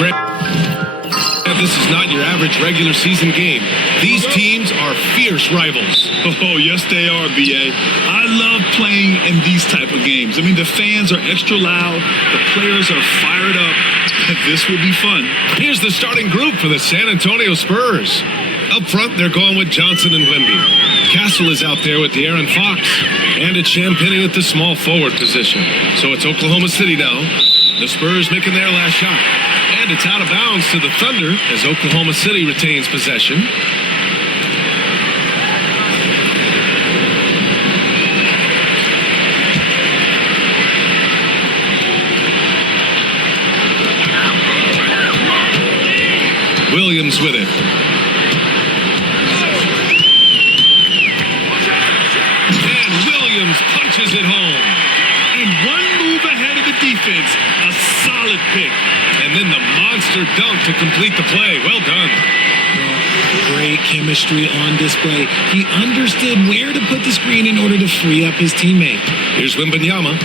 great. This is not your average regular season game. These teams are fierce rivals. Oh, yes, they are, B.A. I love playing in these type of games. I mean, the fans are extra loud. The players are fired up. This will be fun. Here's the starting group for the San Antonio Spurs. Up front, they're going with Johnson and Wemby. Castle is out there with De'Aaron Fox. And it's Champagnie at the small forward position. So it's Oklahoma City now. The Spurs making their last shot. And it's out of bounds to the Thunder as Oklahoma City retains possession. Williams with it. And Williams punches it home. And one move ahead of the defense. A solid pick. And then the monster dunk to complete the play. Well done. Great chemistry on display. He understood where to put the screen in order to free up his teammate. Here's Wembanyama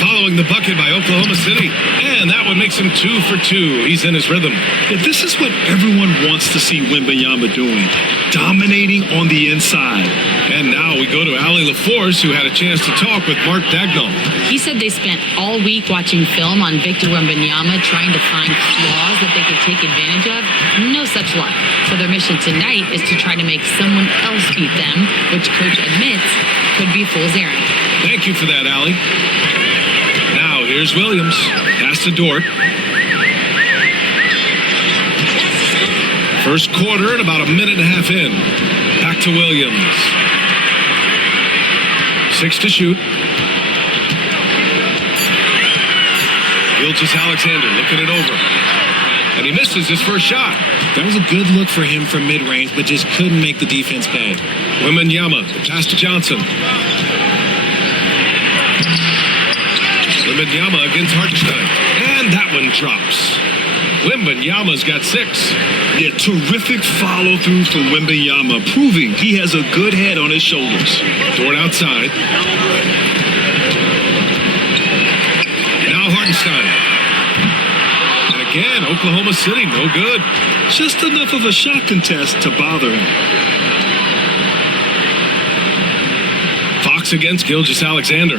following the bucket by Oklahoma City. And that one makes him 2 for 2. He's in his rhythm. Yeah, this is what everyone wants to see Wembanyama doing. Dominating on the inside. And now we go to Allie LaForce, who had a chance to talk with Mark Dagnall. He said they spent all week watching film on Victor Wembanyama, trying to find flaws that they could take advantage of. No such luck. So their mission tonight is to try to make someone else beat them, which coach admits could be fool's errand. Thank you for that, Allie. Now here's Williams. Pass to Dort. First quarter and about a minute and a half in. Back to Williams. 6 to shoot. Gilgeous-Alexander looking it over. And he misses his first shot. That was a good look for him from mid-range, but just couldn't make the defense pay. Wembanyama, pass to Johnson. Wembanyama against Hartenstein. And that one drops. Wembanyama's got 6. Yeah, terrific follow-through from Wembanyama, proving he has a good head on his shoulders. Dort outside. Now Hartenstein. And again, Oklahoma City, no good. Just enough of a shot contest to bother him. Fox against Gilgeous-Alexander.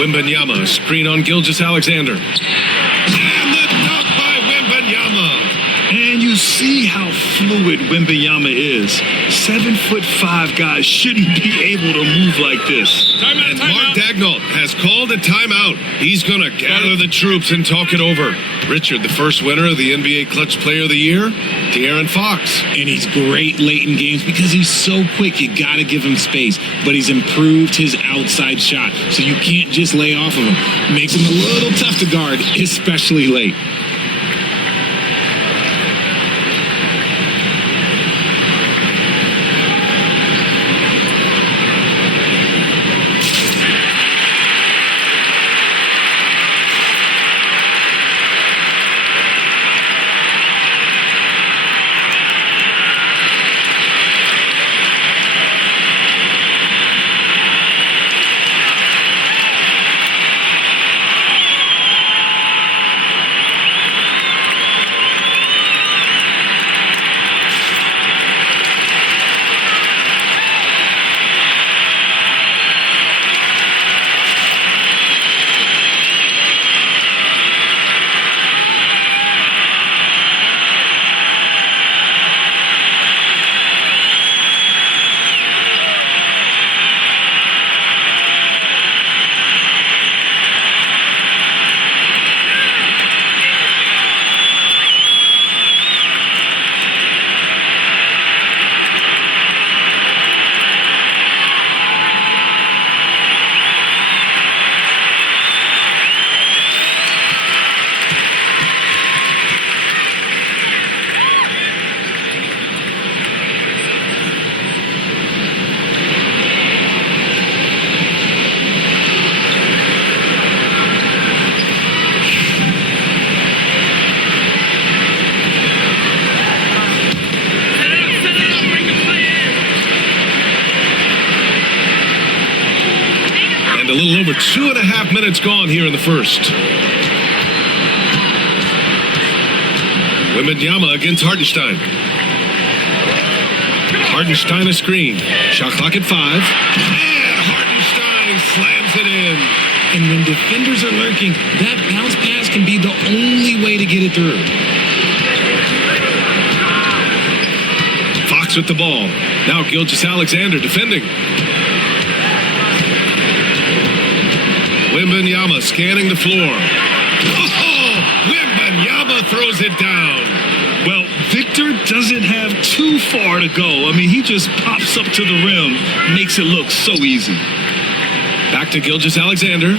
Wembanyama, screen on Gilgeous-Alexander. And the dunk by Wembanyama. And you see how fluid Wembanyama is. 7'5" guys shouldn't be able to move like this. And Mark Dagnall has called a timeout. He's going to gather the troops and talk it over. Richard, the first winner of the NBA Clutch Player of the Year, De'Aaron Fox. And he's great late in games because he's so quick. You got to give him space. But he's improved his outside shot, so you can't just lay off of him. Makes him a little tough to guard, especially late. A little over 2.5 minutes gone here in the first. Wembanyama against Hartenstein. Hartenstein a screen. Shot clock at 5. And Hartenstein slams it in. And when defenders are lurking, that bounce pass can be the only way to get it through. Fox with the ball. Now Gilgeous-Alexander defending. Wembanyama scanning the floor. Oh! Wembanyama throws it down. Well, Victor doesn't have too far to go. I mean, he just pops up to the rim, makes it look so easy. Back to Gilgeous-Alexander.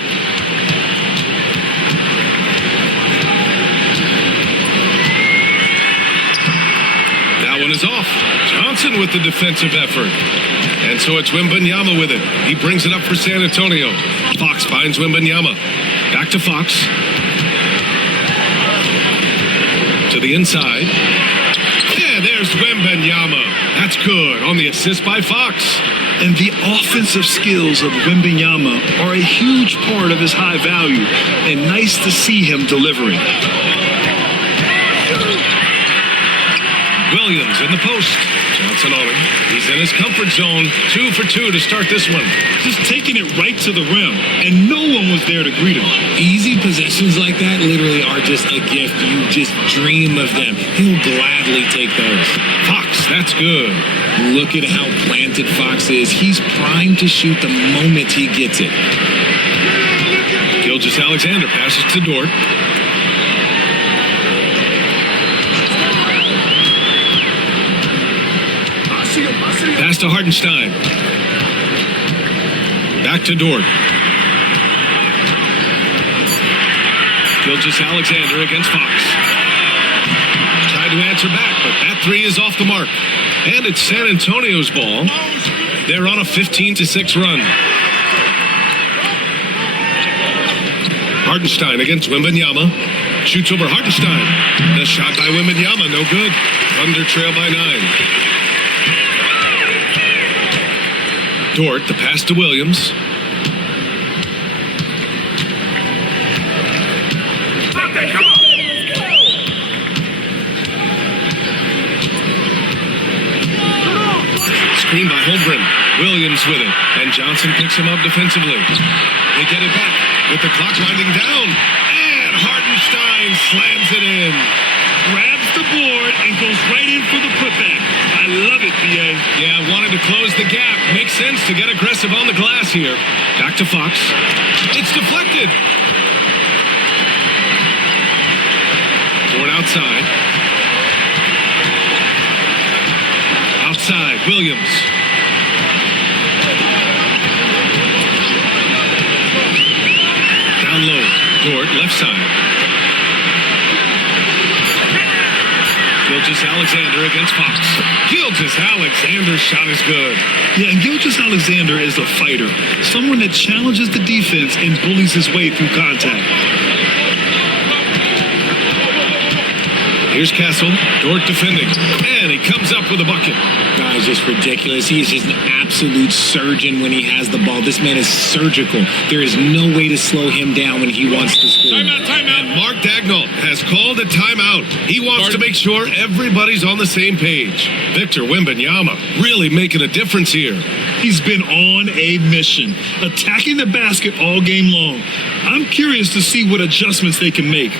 That one is off. Johnson with the defensive effort. And so it's Wembanyama with it. He brings it up for San Antonio. Fox finds Wembanyama. Back to Fox. To the inside. Yeah, there's Wembanyama. That's good on the assist by Fox. And the offensive skills of Wembanyama are a huge part of his high value, and nice to see him delivering. Williams in the post. Johnson on him. He's in his comfort zone. 2 for 2 to start this one. Just taking it right to the rim, and no one was there to greet him. Easy possessions like that literally are just a gift. You just dream of them. He'll gladly take those. Fox, that's good. Look at how planted Fox is. He's primed to shoot the moment he gets it. Gilgeous-Alexander passes to Dort. Pass to Hartenstein. Back to Dort. Gilgeous-Alexander against Fox. Tried to answer back, but that 3 is off the mark. And it's San Antonio's ball. They're on a 15-6 run. Hartenstein against Wembanyama. Shoots over Hartenstein. The shot by Wembanyama, no good. Thunder trail by 9. Dort, the pass to Williams. Screen by Holmgren. Williams with it. And Johnson picks him up defensively. They get it back with the clock winding down. And Hartenstein slams it in. Grabs the board and goes right in for the putback. I love it, B.A. Yeah, wanted to close the gap. Makes sense to get aggressive on the glass here. Back to Fox. It's deflected. Dort outside. Outside, Williams. Down low, Dort, left side. Gilgeous-Alexander against Fox. Gilgeous-Alexander's shot is good. Yeah, and Gilgeous-Alexander is a fighter. Someone that challenges the defense and bullies his way through contact. Here's Castle. Dort defending. And he comes up with a bucket. Guy is just ridiculous. He is just an absolute surgeon when he has the ball. This man is surgical. There is no way to slow him down when he wants to score. Timeout. Mark Dagnall has called a timeout. He wants to make sure everybody's on the same page. Victor Wembanyama really making a difference here. He's been on a mission, attacking the basket all game long. I'm curious to see what adjustments they can make.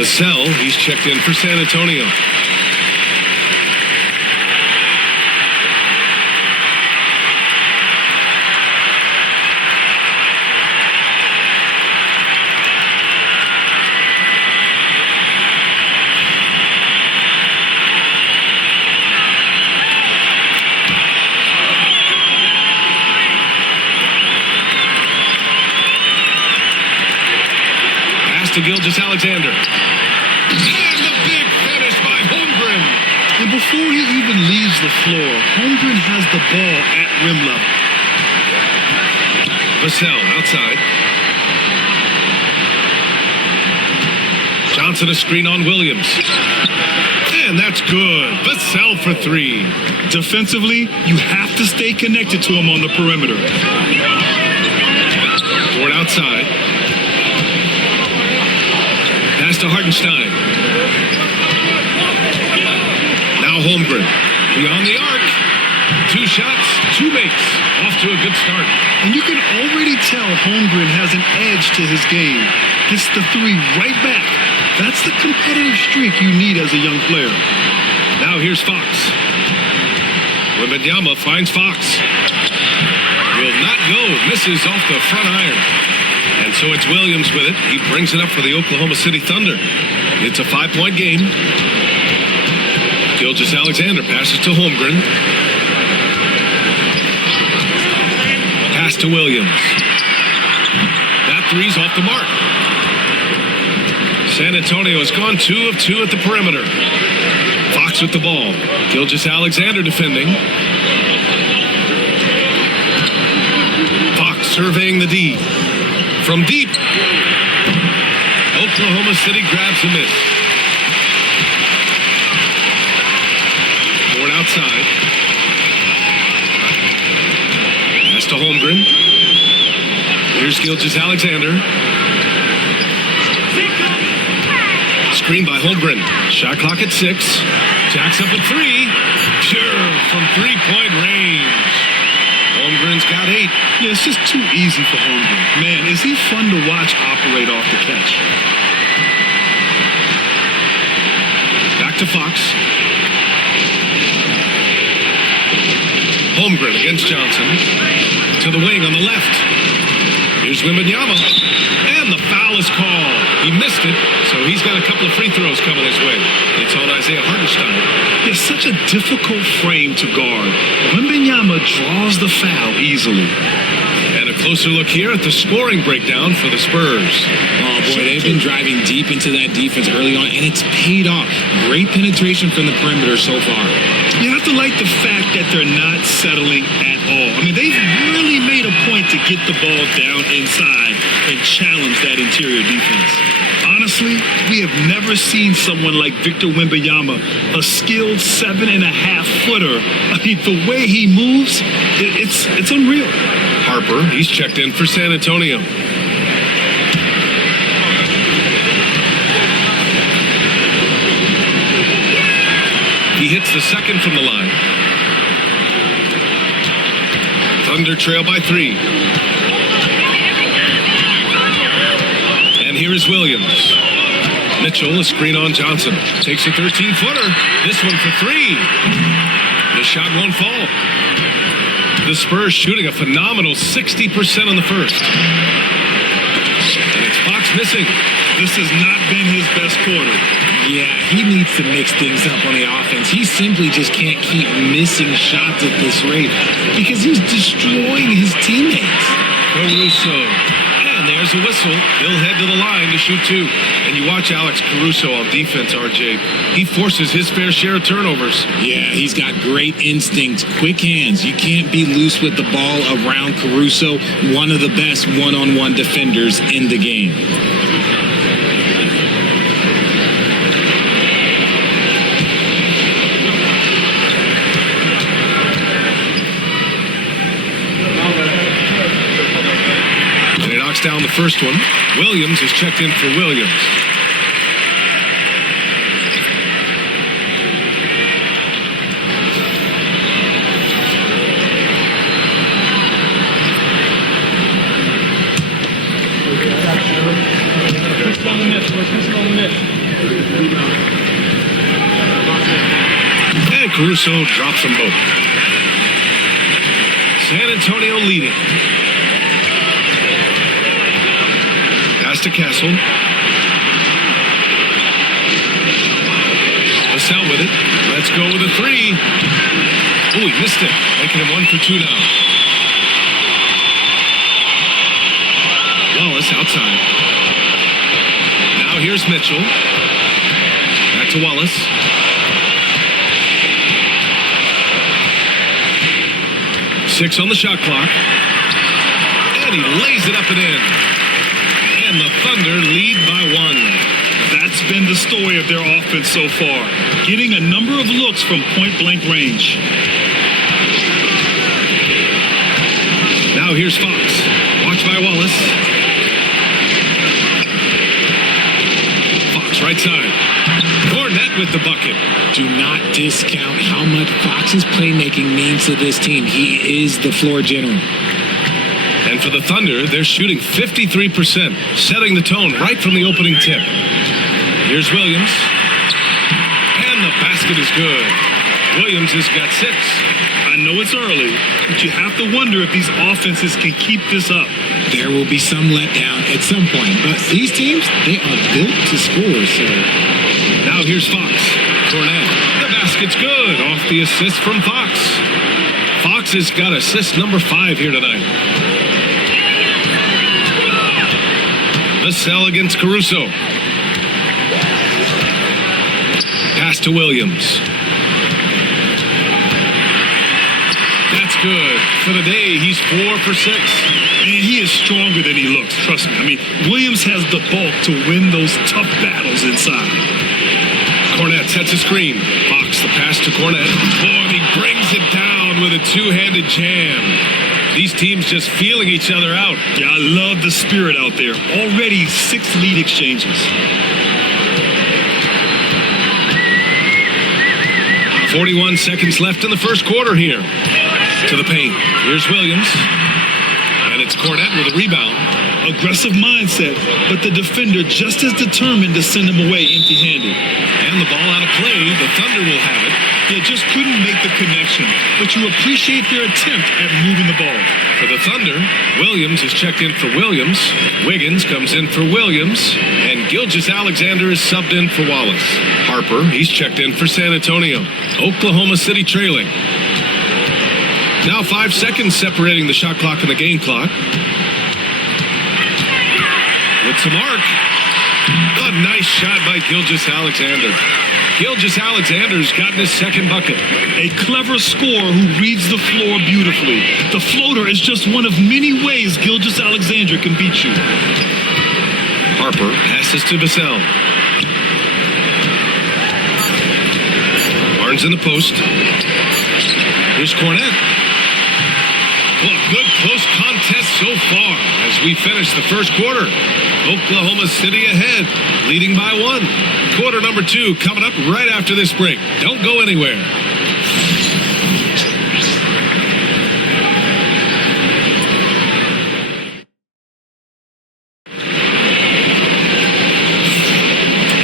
Vassell, he's checked in for San Antonio. To Gilgeous-Alexander. And the big finish by Holmgren. And before he even leaves the floor, Holmgren has the ball at rim level. Vassell outside. Johnson a screen on Williams. And that's good. Vassell for three. Defensively, you have to stay connected to him on the perimeter. Ford outside. Pass to Hartenstein. Now Holmgren. Beyond the arc. 2 shots, 2 makes. Off to a good start. And you can already tell Holmgren has an edge to his game. Gets the 3 right back. That's the competitive streak you need as a young player. Now here's Fox. Wembanyama finds Fox. Will not go. Misses off the front iron. And so it's Williams with it. He brings it up for the Oklahoma City Thunder. It's a 5-point game. Gilgeous-Alexander passes to Holmgren. Pass to Williams. That three's off the mark. San Antonio has gone 2 of 2 at the perimeter. Fox with the ball. Gilgeous-Alexander defending. Fox surveying the D. From deep, Oklahoma City grabs a miss. Ford outside. Pass to Holmgren. Here's Gilgeous-Alexander. Screen by Holmgren. Shot clock at 6. Jacks up at 3. Pure from 3-point range. Holmgren's got 8. Yeah, it's just too easy for Holmgren. Man, is he fun to watch operate off the catch. Back to Fox. Holmgren against Johnson. To the wing on the left. Here's Wembanyama. And the foul is called. He missed it, so he's got a couple of free throws coming his way. It's on Isaiah Hartenstein. It's such a difficult frame to guard. Wembanyama draws the foul easily. And a closer look here at the scoring breakdown for the Spurs. Oh, boy, they've been driving deep into that defense early on, and it's paid off. Great penetration from the perimeter so far. You have to like the fact that they're not settling at all. I mean, they've really made a point to get the ball down inside and challenge that interior defense. Honestly, we have never seen someone like Victor Wembanyama, a skilled 7.5-footer. I mean, the way he moves, it's unreal. Harper, he's checked in for San Antonio. He hits the second from the line. Thunder trail by 3. And here is Williams. Mitchell, a screen on Johnson. Takes a 13-footer. This one for 3. The shot won't fall. The Spurs shooting a phenomenal 60% on the first. And it's Fox missing. This has not been his best quarter. Yeah, he needs to mix things up on the offense. He simply just can't keep missing shots at this rate because he's destroying his teammates. Caruso. And there's a whistle. He'll head to the line to shoot 2. And you watch Alex Caruso on defense, RJ. He forces his fair share of turnovers. Yeah, he's got great instincts, quick hands. You can't be loose with the ball around Caruso, one of the best one-on-one defenders in the game. Down the first one. Williams is checked in for Williams. On the miss. And Caruso drops them both. San Antonio leading. Pass to Castle. Out with it. Let's go with a three. Oh, he missed it. Making him 1 for 2 now. Wallace outside. Now here's Mitchell. Back to Wallace. Six on the shot clock. And he lays it up and in. And the Thunder lead by 1. That's been the story of their offense so far. Getting a number of looks from point-blank range. Now here's Fox. Watched by Wallace. Fox right side. Cornette with the bucket. Do not discount how much Fox's playmaking means to this team. He is the floor general. And for the Thunder, they're shooting 53%, setting the tone right from the opening tip. Here's Williams. And the basket is good. Williams has got 6. I know it's early, but you have to wonder if these offenses can keep this up. There will be some letdown at some point, but these teams, they are built to score, so. Now here's Fox. Cornette. The basket's good. Off the assist from Fox. Fox has got assist number 5 here tonight. Vassell against Caruso. Pass to Williams. That's good. For the day, he's 4 for 6. And he is stronger than he looks, trust me. I mean, Williams has the bulk to win those tough battles inside. Cornette sets a screen. Fox, the pass to Cornette. Oh, and he brings it down with a two-handed jam. These teams just feeling each other out. Yeah, I love the spirit out there. Already 6 lead exchanges. 41 seconds left in the first quarter here. To the paint. Here's Williams. And it's Cornette with a rebound. Aggressive mindset, but the defender just as determined to send him away empty-handed. And the ball out of play. The Thunder will have it. They just couldn't make the connection, but you appreciate their attempt at moving the ball. For the Thunder, Williams is checked in for Williams. Wiggins comes in for Williams. And Gilgeous-Alexander is subbed in for Wallace. Harper, he's checked in for San Antonio. Oklahoma City trailing. Now 5 seconds separating the shot clock and the game clock. With some arc. A nice shot by Gilgeous-Alexander. Gilgeous-Alexander's gotten his second bucket. A clever scorer who reads the floor beautifully. The floater is just one of many ways Gilgeous-Alexander can beat you. Harper passes to Vassell. Barnes in the post. Here's Cornette. Well, good close contest so far as we finish the first quarter. Oklahoma City ahead, leading by 1. Quarter number 2 coming up right after this break. Don't go anywhere.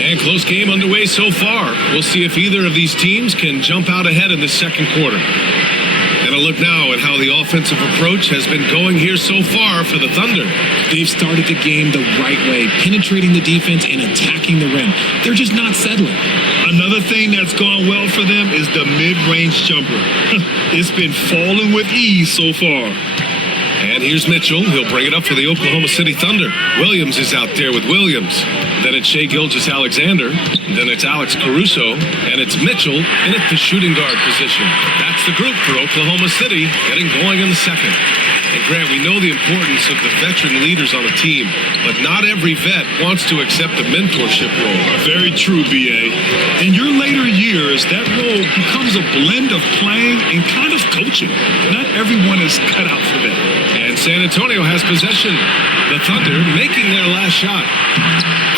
And close game underway so far. We'll see if either of these teams can jump out ahead in the second quarter. And a look now at how the offensive approach has been going here so far for the Thunder. They've started the game the right way, penetrating the defense and attacking the rim. They're just not settling. Another thing that's gone well for them is the mid-range jumper. It's been falling with ease so far. And here's Mitchell. He'll bring it up for the Oklahoma City Thunder. Williams is out there with Williams. Then it's Shai Gilgeous-Alexander. Then it's Alex Caruso. And it's Mitchell in at the shooting guard position. That's the group for Oklahoma City getting going in the second. And Grant, we know the importance of the veteran leaders on a team, but not every vet wants to accept the mentorship role. Very true, B.A. In your later years, that role becomes a blend of playing and kind of coaching. Not everyone is cut out for that. And San Antonio has possession. The Thunder making their last shot.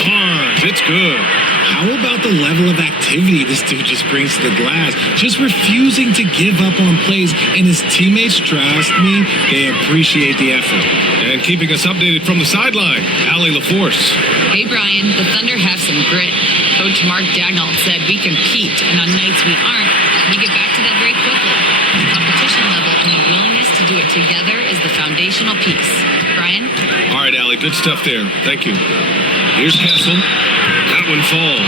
Barnes, it's good. How about the level of activity this dude just brings to the glass? Just refusing to give up on plays, and his teammates, trust me, they appreciate the effort. And keeping us updated from the sideline, Allie LaForce. Hey, Brian, the Thunder have some grit. Coach Mark Dagnall said we compete, and on nights we aren't, we get back to that very quickly. The competition level and the willingness to do it together is the foundational piece. Brian? All right, Allie, good stuff there. Thank you. Here's Castle. That one falls.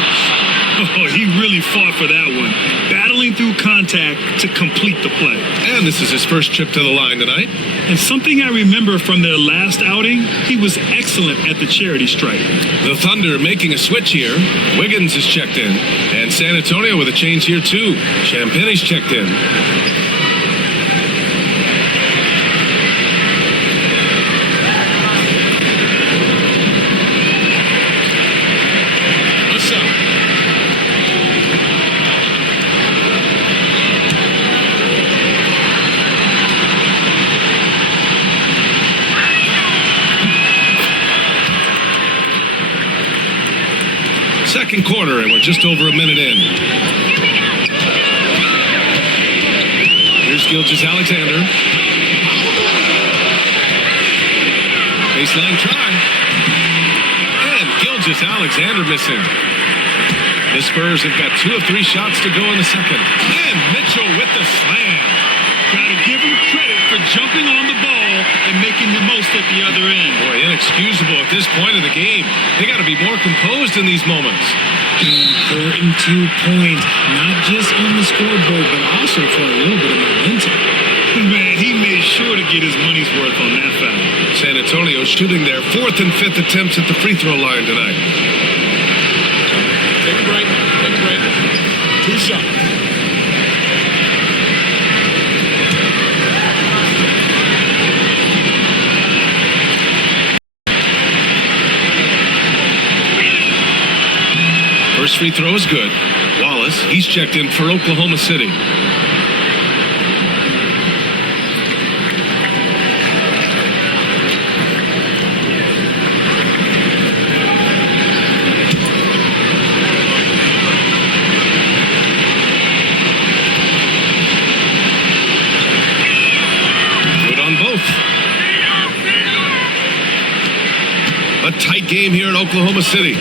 Oh, he really fought for that one, battling through contact to complete the play. And this is his first trip to the line tonight. And something I remember from their last outing, he was excellent at the charity stripe. The Thunder making a switch here. Wiggins is checked in. And San Antonio with a change here, too. Champagne's checked in. What's up? Second quarter, and we're just over a minute in. Here's Gilgeous-Alexander. Baseline try. And Gilgeous-Alexander missing. The Spurs have got 2 of 3 shots to go in the second. And Mitchell with the slam. Gotta give him credit for jumping on the ball and making the most at the other end. Boy, inexcusable at this point of the game. They got to be more composed in these moments. Important 2 points, not just on the scoreboard, but also for a little bit of momentum. Man, he made sure to get his money's worth on that foul. San Antonio shooting their 4th and 5th attempts at the free throw line tonight. Take a break. 2 shots. First free throw is good. Wallace, he's checked in for Oklahoma City. Good on both. A tight game here in Oklahoma City.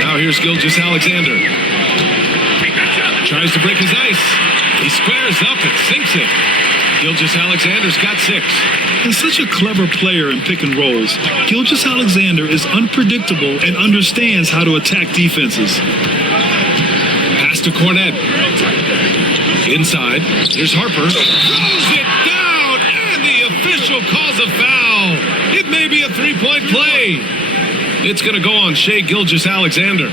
Now here's Gilgeous-Alexander. Tries to break his ice. He squares up and sinks it. Gilgeous-Alexander's got 6. He's such a clever player in pick and rolls. Gilgeous-Alexander is unpredictable and understands how to attack defenses. Pass to Cornette. Inside. Here's Harper. Throws it down, and the official calls a foul. It may be a 3-point play. It's going to go on Shai Gilgeous-Alexander.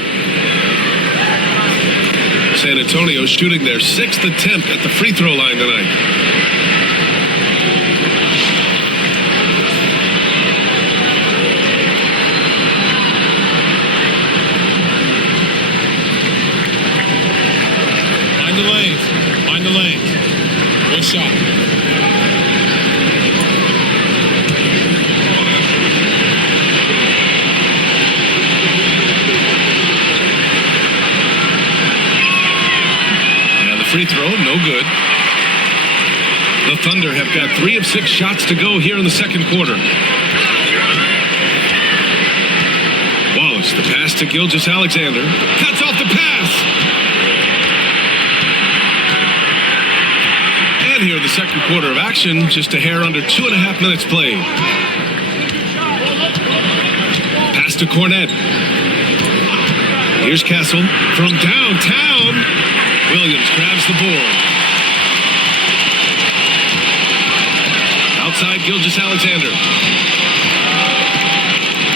San Antonio shooting their 6th attempt at the free throw line tonight. Find the lane. 1 shot. Free throw, no good. The Thunder have got 3 of 6 shots to go here in the second quarter. Wallace, the pass to Gilgeous-Alexander. Cuts off the pass. And here in the second quarter of action, just a hair under 2.5 minutes played. Pass to Cornette. Here's Castle from downtown. Williams grabs the board. Outside Gilgeous-Alexander.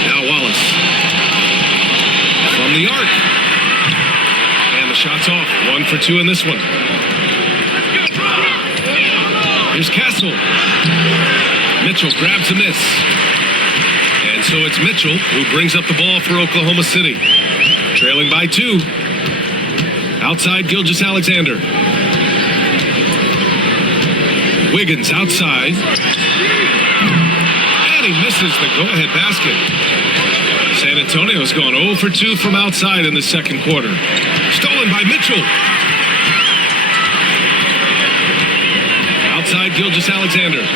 Now Wallace. From the arc. And the shot's off. 1 for 2 in this one. Here's Castle. Mitchell grabs a miss. And so it's Mitchell who brings up the ball for Oklahoma City. Trailing by 2. Outside Gilgeous-Alexander. Wiggins outside. And he misses the go-ahead basket. San Antonio's gone 0 for 2 from outside in the second quarter. Stolen by Mitchell. Outside Gilgeous-Alexander.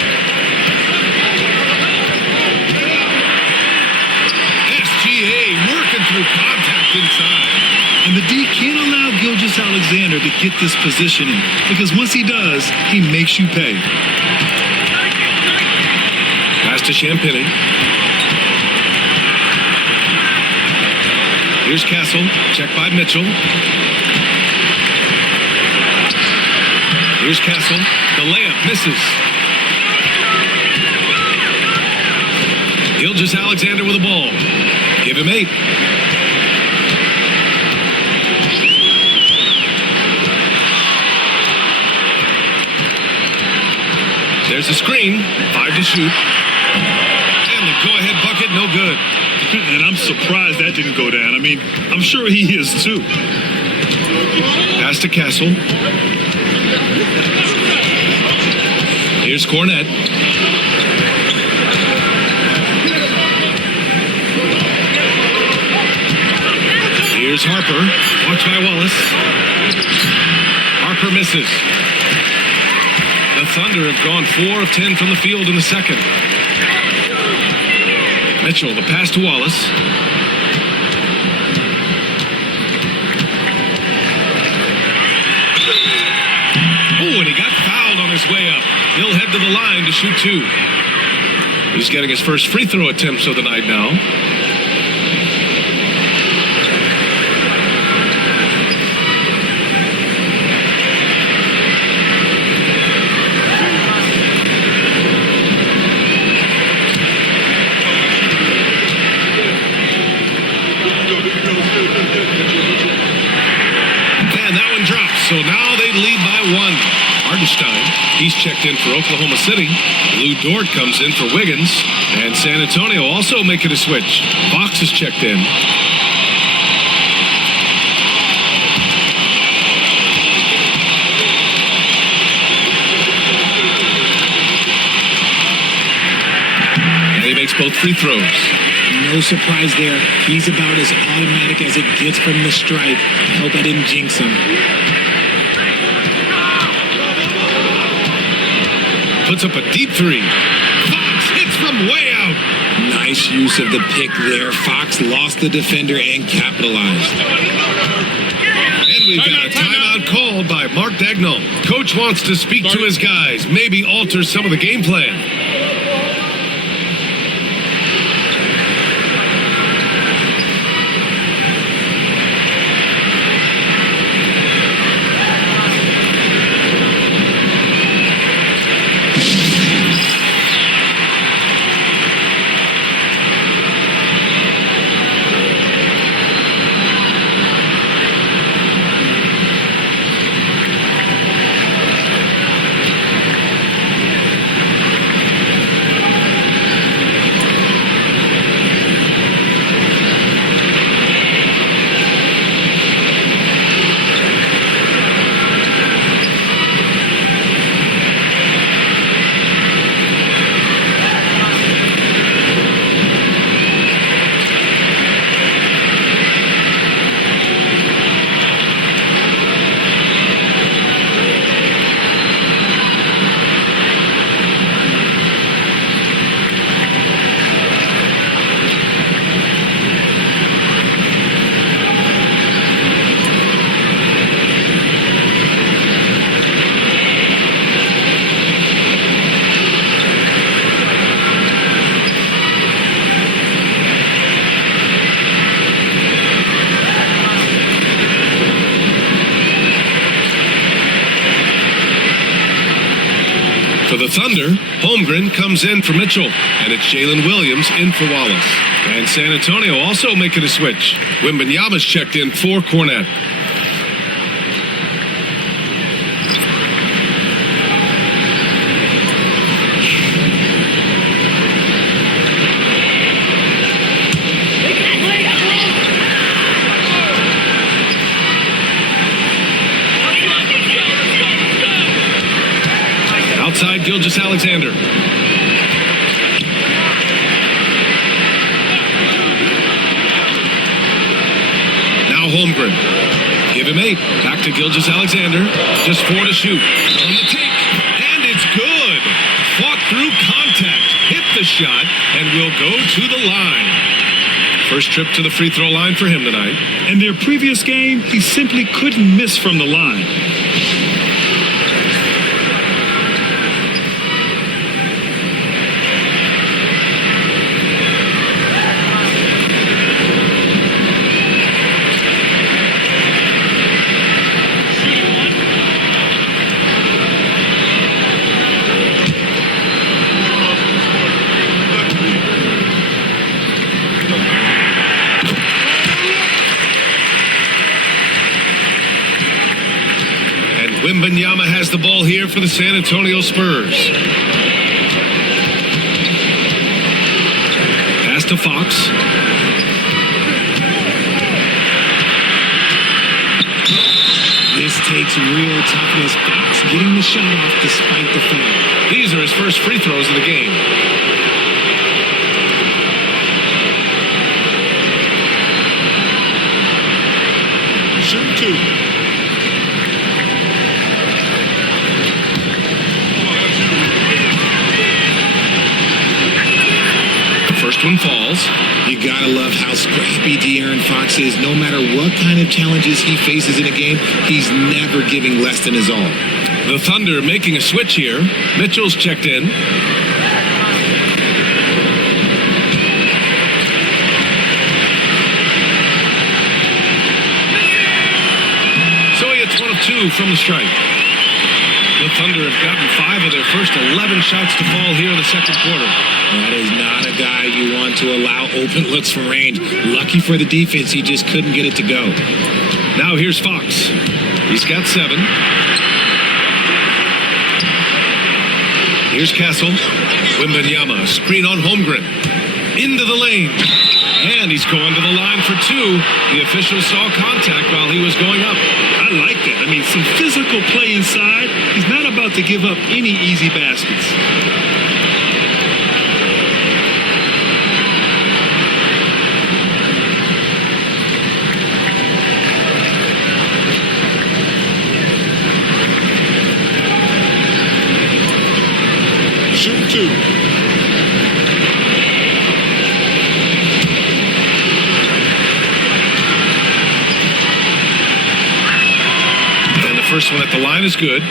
inside. And the D can't allow Gilgeous-Alexander to get this positioning because once he does, he makes you pay. Pass to Champagny. Here's Castle. Check by Mitchell. Here's Castle. The layup misses. Gilgeous-Alexander with the ball. Give him 8. There's a screen. 5 to shoot. And the go-ahead bucket, no good. And I'm surprised that didn't go down. I mean, I'm sure he is too. Pass to Castle. Here's Cornette. Here's Harper. Watch by Wallace. Harper misses. The Thunder have gone 4 of 10 from the field in the second. Mitchell, the pass to Wallace. Oh, and he got fouled on his way up. He'll head to the line to shoot 2. He's getting his first free throw attempts of the night now. So now they lead by 1. Hardenstein, he's checked in for Oklahoma City. Lou Dort comes in for Wiggins. And San Antonio also making a switch. Fox is checked in. And he makes both free throws. No surprise there. He's about as automatic as it gets from the stripe. I hope I didn't jinx him. Puts up a deep 3. Fox hits from way out. Nice use of the pick there. Fox lost the defender and capitalized. And we've got a timeout called by Mark Dagnall. Coach wants to speak to his guys, maybe alter some of the game plan. For the Thunder, Holmgren comes in for Mitchell, and it's Jalen Williams in for Wallace. And San Antonio also making a switch. Wembanyama's checked in for Cornette. Outside Gilgeous-Alexander. Now Holmgren. Give him 8. Back to Gilgeous-Alexander. Just 4 to shoot. On the take. And it's good. Fought through contact. Hit the shot and will go to the line. First trip to the free throw line for him tonight. In their previous game, he simply couldn't miss from the line. Wembanyama has the ball here for the San Antonio Spurs. Pass to Fox. This takes real toughness. Fox getting the shot off despite the foul. These are his first free throws of the game. Shoot two. First one falls. You gotta love how scrappy De'Aaron Fox is. No matter what kind of challenges he faces in a game, he's never giving less than his all. The Thunder making a switch here. Mitchell's checked in. So he hits 1 of 2 from the stripe. The Thunder have gotten 5 of their first 11 shots to fall here in the second quarter. That is not a guy you want to allow open looks from range. Lucky for the defense, he just couldn't get it to go. Now here's Fox. He's got 7. Here's Castle. Wembanyama, screen on Holmgren. Into the lane. And he's going to the line for 2. The official saw contact while he was going up. I like that. I mean, some physical play inside. He's not about to give up any easy baskets. Shoot two. And the first one at the line is good.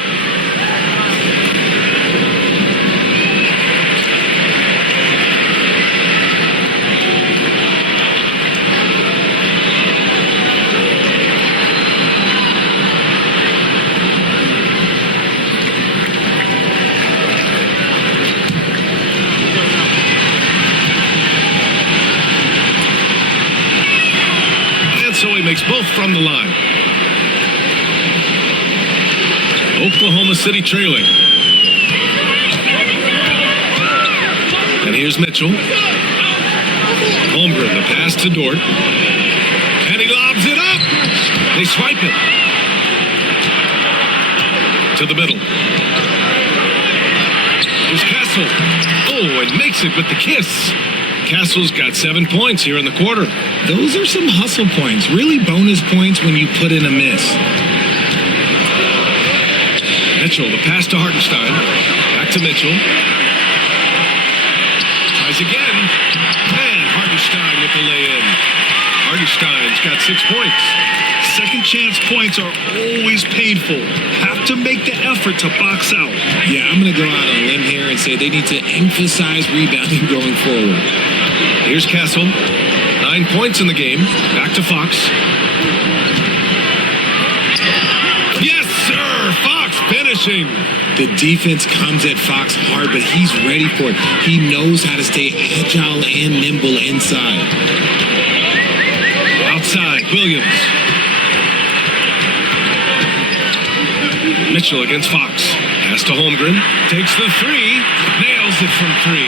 So he makes both from the line. Oklahoma City trailing. And here's Mitchell. Holmgren, the pass to Dort. And he lobs it up. They swipe it. To the middle. Here's Castle. Oh, and makes it with the kiss. Castle's got 7 points here in the quarter. Those are some hustle points, really bonus points when you put in a miss. Mitchell, the pass to Hartenstein. Back to Mitchell. Tries again. And Hartenstein with the lay-in. Hartenstein's got 6 points. Second chance points are always painful. Have to make the effort to box out. Yeah, I'm going to go out on a limb here and say they need to emphasize rebounding going forward. Here's Castle. 9 points in the game. Back to Fox. Yes, sir! Fox finishing. The defense comes at Fox hard, but he's ready for it. He knows how to stay agile and nimble inside. Outside, Williams. Mitchell against Fox. Pass to Holmgren. Takes the 3. Nails it from 3.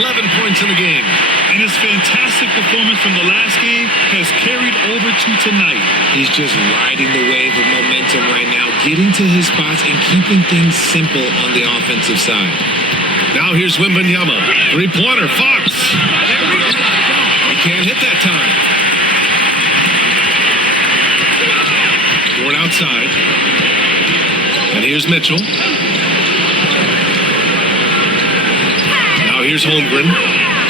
11 points in the game. And his fantastic performance from the last game has carried over to tonight. He's just riding the wave of momentum right now, getting to his spots and keeping things simple on the offensive side. Now here's Wembanyama. 3-pointer, Fox. He can't hit that time. Dort outside. And here's Mitchell. Now here's Holmgren.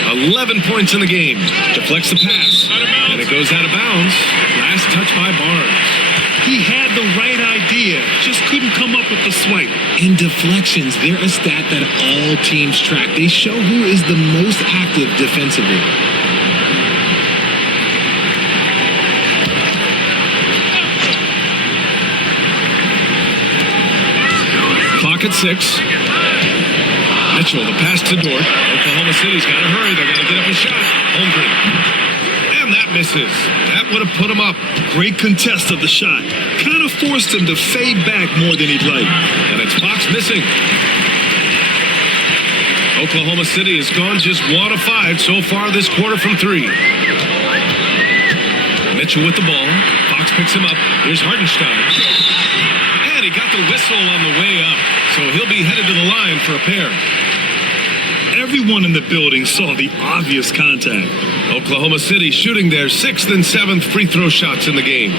A 11 points in the game. Deflects the pass. And it goes out of bounds. Last touch by Barnes. He had the right idea, just couldn't come up with the swipe. And deflections, they're a stat that all teams track. They show who is the most active defensively. Clock at 6. Mitchell, the pass to Dort. Oklahoma City's got to hurry. They're going to get up a shot. Holmgren. And that misses. That would have put him up. Great contest of the shot. Kind of forced him to fade back more than he'd like. And it's Fox missing. Oklahoma City has gone just 1 of 5 so far this quarter from 3. Mitchell with the ball. Fox picks him up. Here's Hartenstein. And he got the whistle on the way up. So he'll be headed to the line for a pair. Everyone in the building saw the obvious contact. Oklahoma City shooting their 6th and 7th free throw shots in the game.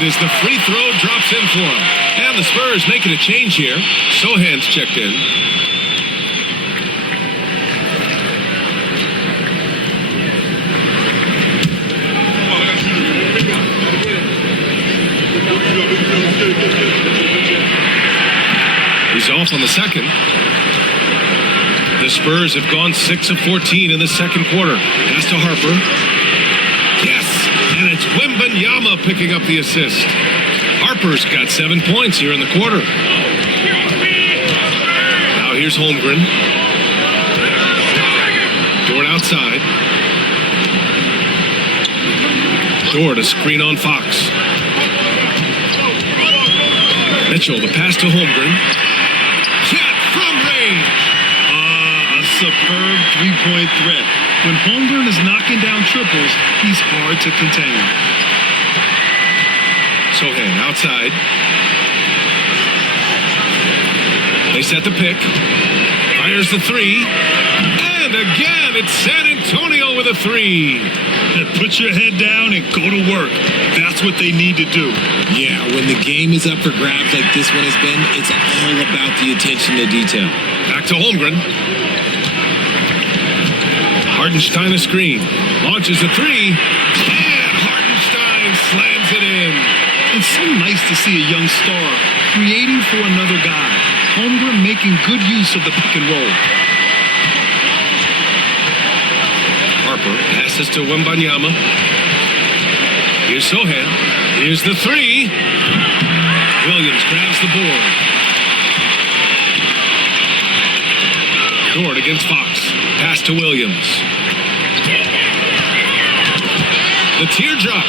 As the free throw drops in for him. And the Spurs making a change here. Sohan's checked in. He's off on the second. The Spurs have gone 6 of 14 in the second quarter. Pass to Harper. Yes! And it's Wembanyama picking up the assist. Harper's got 7 points here in the quarter. Now here's Holmgren. Dort outside. Dort a screen on Fox. Mitchell, the pass to Holmgren. Cat from range. A superb three-point threat. When Holmgren is knocking down triples, he's hard to contain. Sohan outside. They set the pick. Fires the 3. And again, it's San Antonio with a 3. Put your head down and go to work. That's what they need to do. Yeah, when the game is up for grabs like this one has been, it's all about the attention to detail. Back to Holmgren. Hartenstein a screen. Launches a 3. And Hartenstein slams it in. It's so nice to see a young star creating for another guy. Holmgren making good use of the pick and roll. Harper passes to Wembanyama. Here's Sohan. Here's the 3. Williams grabs the board. Dort against Fox. Pass to Williams. The teardrop.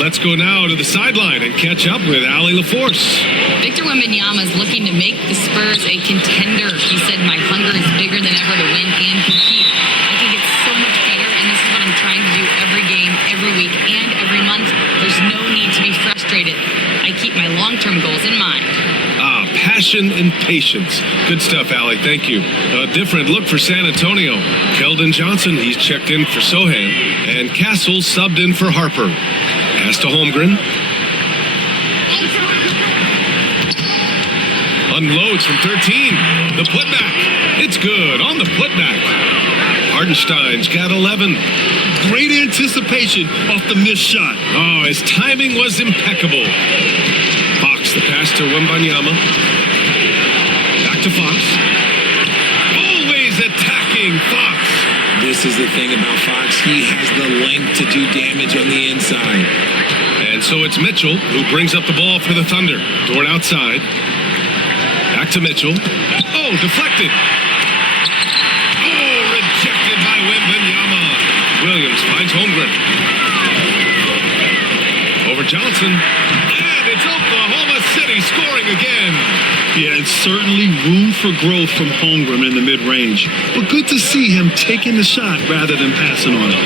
Let's go now to the sideline and catch up with Allie LaForce. Victor Wembanyama is looking to make the Spurs a contender. He said, "My hunger is bigger than ever to win and compete." I think it's so much better, and this is what I'm trying to do every game, every week, and every month. There's no need to be frustrated. I keep my long-term goals in mind. Passion and patience. Good stuff, Allie. Thank you. A different look for San Antonio. Keldon Johnson, he's checked in for Sohan. And Castle subbed in for Harper. Pass to Holmgren. Unloads from 13. The putback. It's good on the putback. Hartenstein's got 11. Great anticipation off the missed shot. Oh, his timing was impeccable. Fox, the pass to Wembanyama. Back to Fox. Always attacking Fox. This is the thing about Fox. He has the length to do damage on the inside. And so it's Mitchell who brings up the ball for the Thunder. Dort outside. Back to Mitchell. Oh, deflected. Oh, rejected by Wembanyama. Williams finds Holmgren. Over Johnson. And it's Oklahoma City scoring again. Yeah, it's certainly room for growth from Holmgren in the mid-range. But good to see him taking the shot rather than passing on it.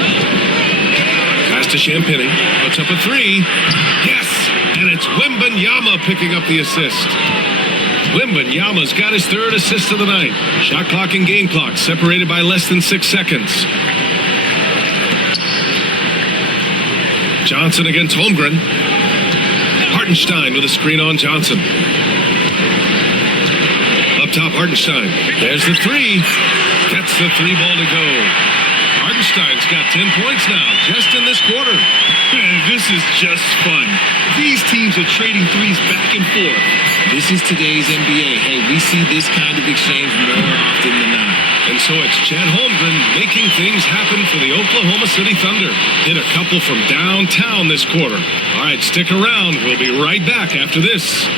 Pass to Champagny. Puts up a 3. Yes! And it's Wembanyama picking up the assist. Wembanyama's got his third assist of the night. Shot clock and game clock separated by less than 6 seconds. Johnson against Holmgren. Hartenstein with a screen on Johnson. Up top, Hartenstein. There's the three. Gets the three ball to go. Hartenstein's got 10 points now, just in this quarter. Man, this is just fun. These teams are trading threes back and forth. This is today's NBA. Hey, we see this kind of exchange more often than not. And so it's Chet Holmgren making things happen for the Oklahoma City Thunder. Hit a couple from downtown this quarter. All right, stick around. We'll be right back after this.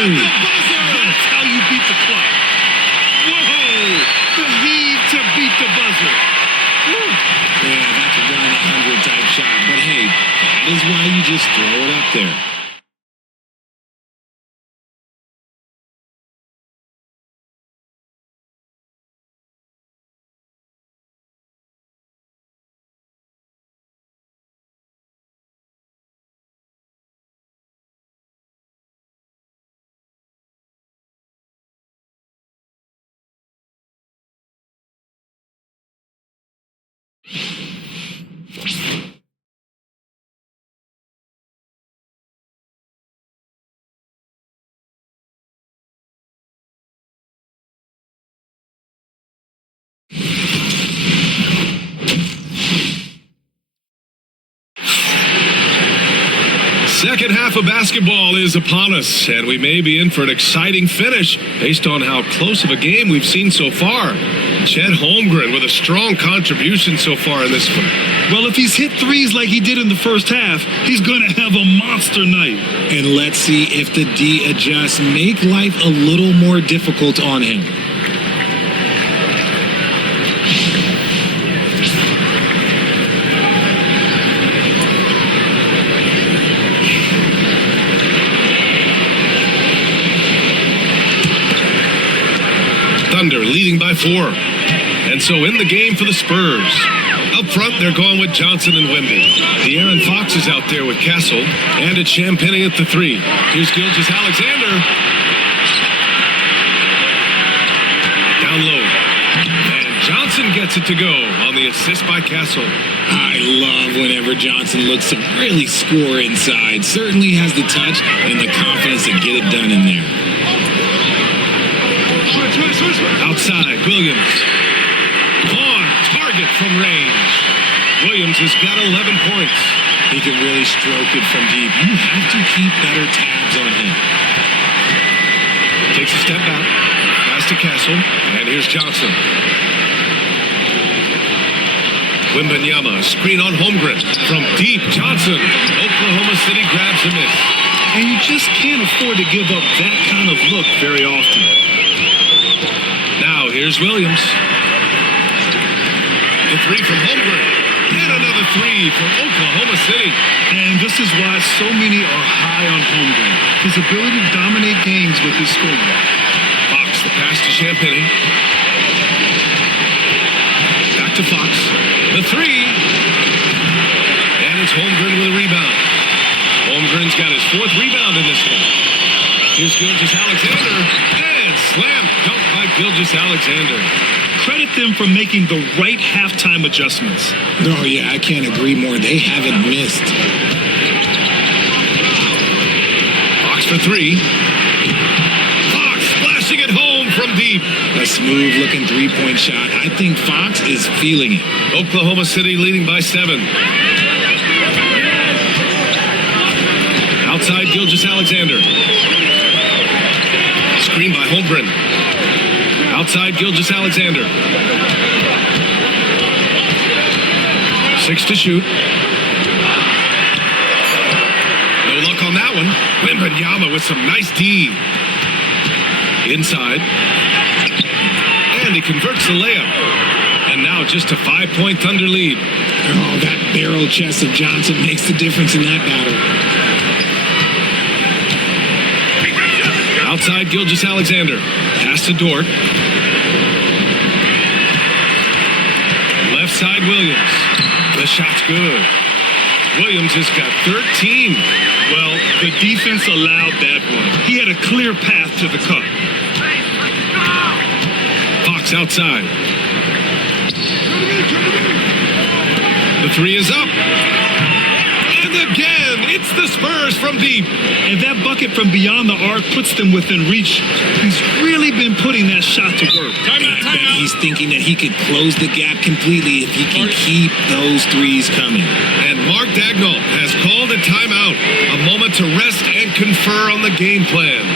That's how you beat the clock. Whoa! The heave to beat the buzzer. Woo. Yeah, that's a 1-100 type shot. But hey, that is why you just throw it up there. Second half of basketball is upon us, and we may be in for an exciting finish based on how close of a game we've seen so far. Chet Holmgren with a strong contribution so far in this one. Well, if he's hit threes like he did in the first half, he's going to have a monster night. And let's see if the D adjusts, make life a little more difficult on him. Thunder leading by 4. And so in the game for the Spurs. Up front, they're going with Johnson and Wemby. De'Aaron Fox is out there with Castle. And it's Champagnie at the 3. Here's Gilgeous-Alexander. Down low. And Johnson gets it to go on the assist by Castle. I love whenever Johnson looks to really score inside. Certainly has the touch and the confidence to get it done in there. Outside, Williams. On target from range. Williams has got 11 points. He can really stroke it from deep. You have to keep better tabs on him. Takes a step back. Pass to Castle. And here's Johnson. Wembanyama, screen on Holmgren. From deep, Johnson. Oklahoma City grabs a miss. And you just can't afford to give up that kind of look very often. Now, here's Williams. The 3 from Holmgren. And another 3 from Oklahoma City. And this is why so many are high on Holmgren. His ability to dominate games with his scoring. Fox, the pass to Champagnie. Back to Fox. The 3. And it's Holmgren with a rebound. Holmgren's got his 4th rebound in this one. Here's Gilgeous-Alexander. And slam dunk by Gilgeous-Alexander. Credit them for making the right halftime adjustments. Oh, yeah, I can't agree more. They haven't missed. Fox for 3. Fox splashing it home from deep. A smooth-looking three-point shot. I think Fox is feeling it. Oklahoma City leading by 7. Outside, Gilgeous-Alexander. Screen by Holmgren. Outside, Gilgeous-Alexander. 6 to shoot. No luck on that one. Wembanyama with some nice D. Inside. And And he converts the layup. And now just a 5-point Thunder lead. Oh, that barrel chest of Johnson makes the difference in that battle. Outside Gilgeous-Alexander. Pass to Dort. Left side Williams. The shot's good. Williams has got 13. Well, the defense allowed that one. He had a clear path to the cup. Fox outside. The three is up. And again, it's the Spurs from deep. And that bucket from beyond the arc puts them within reach. He's really been putting that shot to work. He's thinking that he could close the gap completely if he can keep those threes coming. And Mark Dagnall has called a timeout. A moment to rest and confer on the game plan.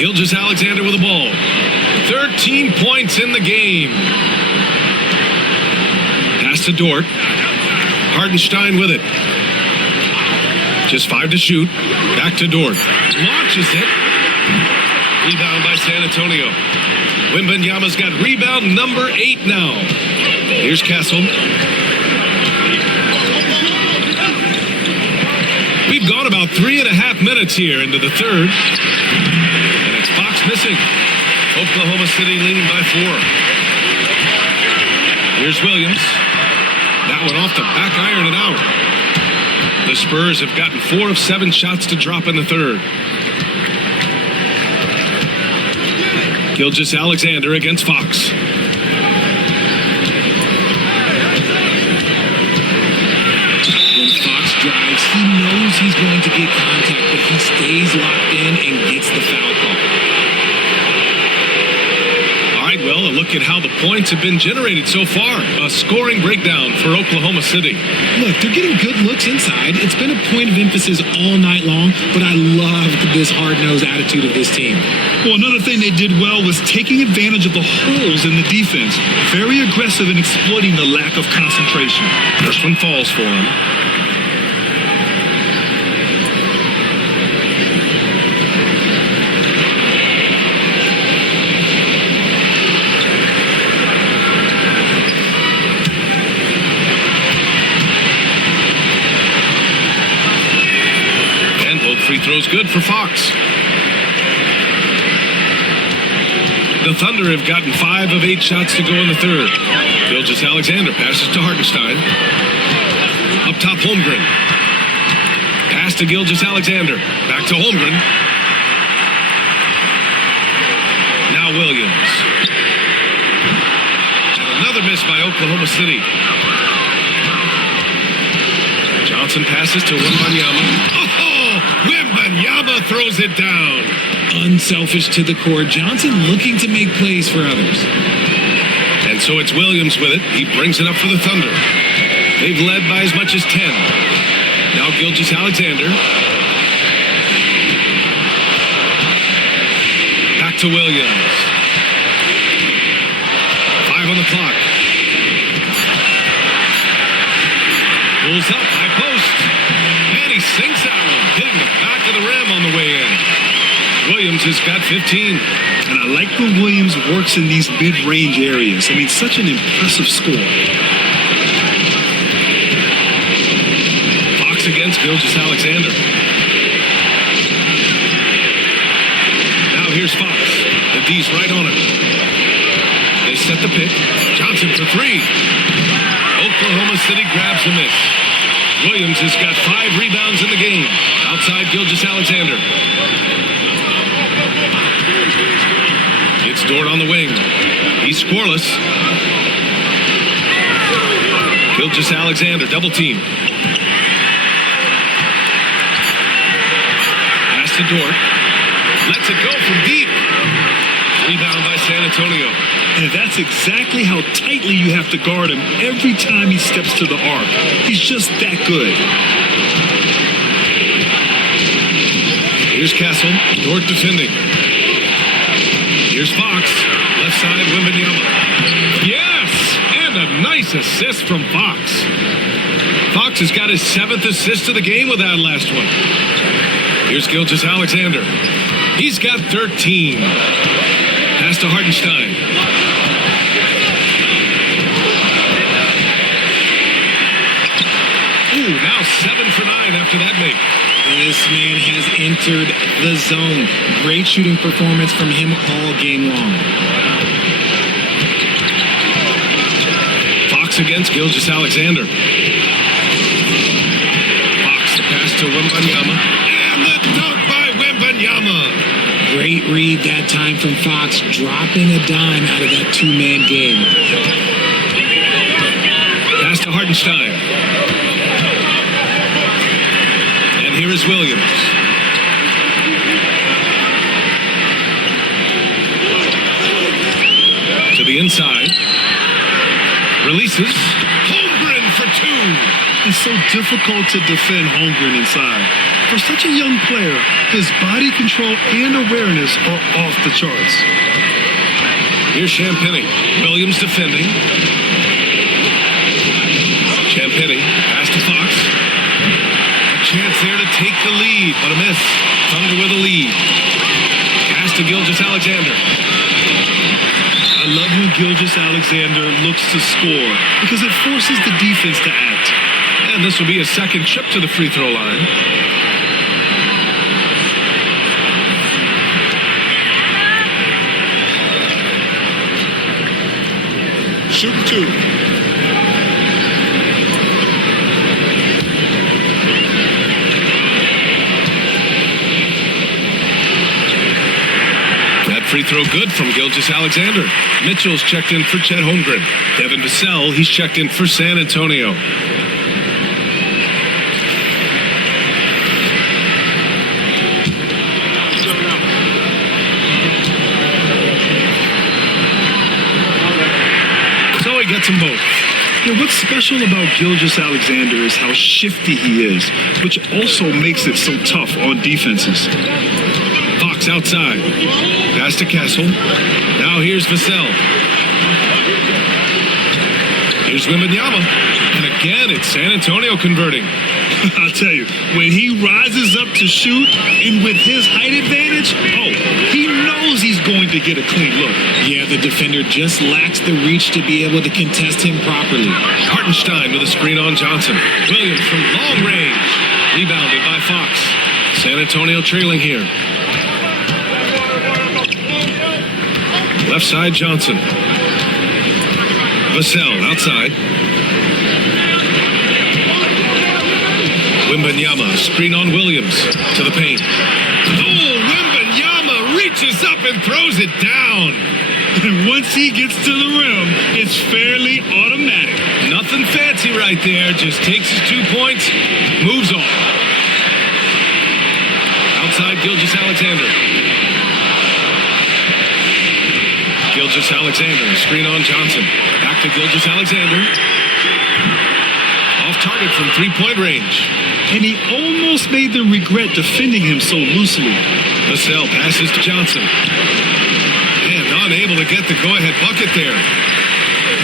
Gilgeous-Alexander with the ball. 13 points in the game. Pass to Dort. Hartenstein with it. Just 5 to shoot. Back to Dort. Launches it. Rebound by San Antonio. Wembanyama's got rebound number 8 now. Here's Castle. We've gone about 3.5 minutes here into the third. And it's Fox missing. Oklahoma City leading by 4. Here's Williams. That one off the back iron and out. The Spurs have gotten 4 of 7 shots to drop in the third. Gilgeous-Alexander against Fox. When Fox drives, he knows he's going to get contact, but he stays locked in and gets the foul call. All right, well, a look at how the points have been generated so far. A scoring breakdown for Oklahoma City. Look, they're getting good looks inside. It's been a point of emphasis all night long, but I loved this hard-nosed attitude of this team. Well, another thing they did well was taking advantage of the holes in the defense. Very aggressive in exploiting the lack of concentration. First one falls for him. And both free throws good for Fox. The Thunder have gotten 5 of 8 shots to go in the third. Gilgeous-Alexander passes to Hartenstein. Up top, Holmgren. Pass to Gilgeous-Alexander. Back to Holmgren. Now Williams. And another miss by Oklahoma City. Johnson passes to Wembanyama. Oh, Wembanyama throws it down. unselfish to the core. Johnson looking to make plays for others. And so it's Williams with it. He brings it up for the Thunder. They've led by as much as 10. Now Gilgeous-Alexander. Back to Williams. 5 on the clock. Pulls up, high post. And he sinks that one, hitting the back of the rim on the way in. Williams has got 15. And I like when Williams works in these mid-range areas. I mean, such an impressive score. Fox against Gilgeous-Alexander. Now here's Fox. The D's right on it. They set the pick. Johnson for 3. Oklahoma City grabs the miss. Williams has got 5 rebounds in the game. Outside Gilgeous-Alexander. It's Dort on the wing. He's scoreless. Gilgeous-Alexander, double team. Pass to Dort. Lets it go from deep. Rebound by San Antonio. And that's exactly how tightly you have to guard him every time he steps to the arc. He's just that good. Here's Castle. Dort defending. Here's Fox. Left side, Wembanyama. Yes! And a nice assist from Fox. Fox has got his 7th assist of the game with that last one. Here's Gilgeous-Alexander. He's got 13. Pass to Hartenstein. Ooh, now 7 for 9 after that make. This man has entered the zone. Great shooting performance from him all game long. Fox against Gilgeous-Alexander. Fox, the pass to Wembanyama. And the dunk by Wembanyama. Great read that time from Fox, dropping a dime out of that 2-man game. Pass to Hartenstein. And here is Williams. To the inside. Releases. Holmgren for 2. It's so difficult to defend Holmgren inside. For such a young player, his body control and awareness are off the charts. Here's Champagnie. Williams defending. Champagnie. Pass to Fox. A chance there to take the lead, but a miss. Thunder with a lead. Pass to Gilgeous-Alexander. I love when Gilgeous-Alexander looks to score because it forces the defense to act. And this will be a second trip to the free throw line. Shoot 2. That free throw good from Gilgeous-Alexander. Mitchell's checked in for Chet Holmgren. Devin Vassell, he's checked in for San Antonio. So he gets them both. You know, what's special about Gilgeous-Alexander is how shifty he is, which also makes it so tough on defenses. Fox outside. Pass to Castle. Now here's Vassell. Here's Wembanyama. And again, it's San Antonio converting. I'll tell you, when he rises up to shoot, and with his height advantage, he knows he's going to get a clean look. Yeah, the defender just lacks the reach to be able to contest him properly. Hartenstein with a screen on Johnson. Williams from long range. Rebounded by Fox. San Antonio trailing here. Left side, Johnson. Vassell outside. Wembanyama, screen on Williams to the paint. Oh, Wembanyama reaches up and throws it down. And once he gets to the rim, it's fairly automatic. Nothing fancy right there. Just takes his 2 points, moves on. Outside, Gilgeous-Alexander. Gilgeous-Alexander, screen on Johnson. Back to Gilgeous-Alexander. Off target from three-point range. And he almost made them regret defending him so loosely. Vassell passes to Johnson. And unable to get the go-ahead bucket there.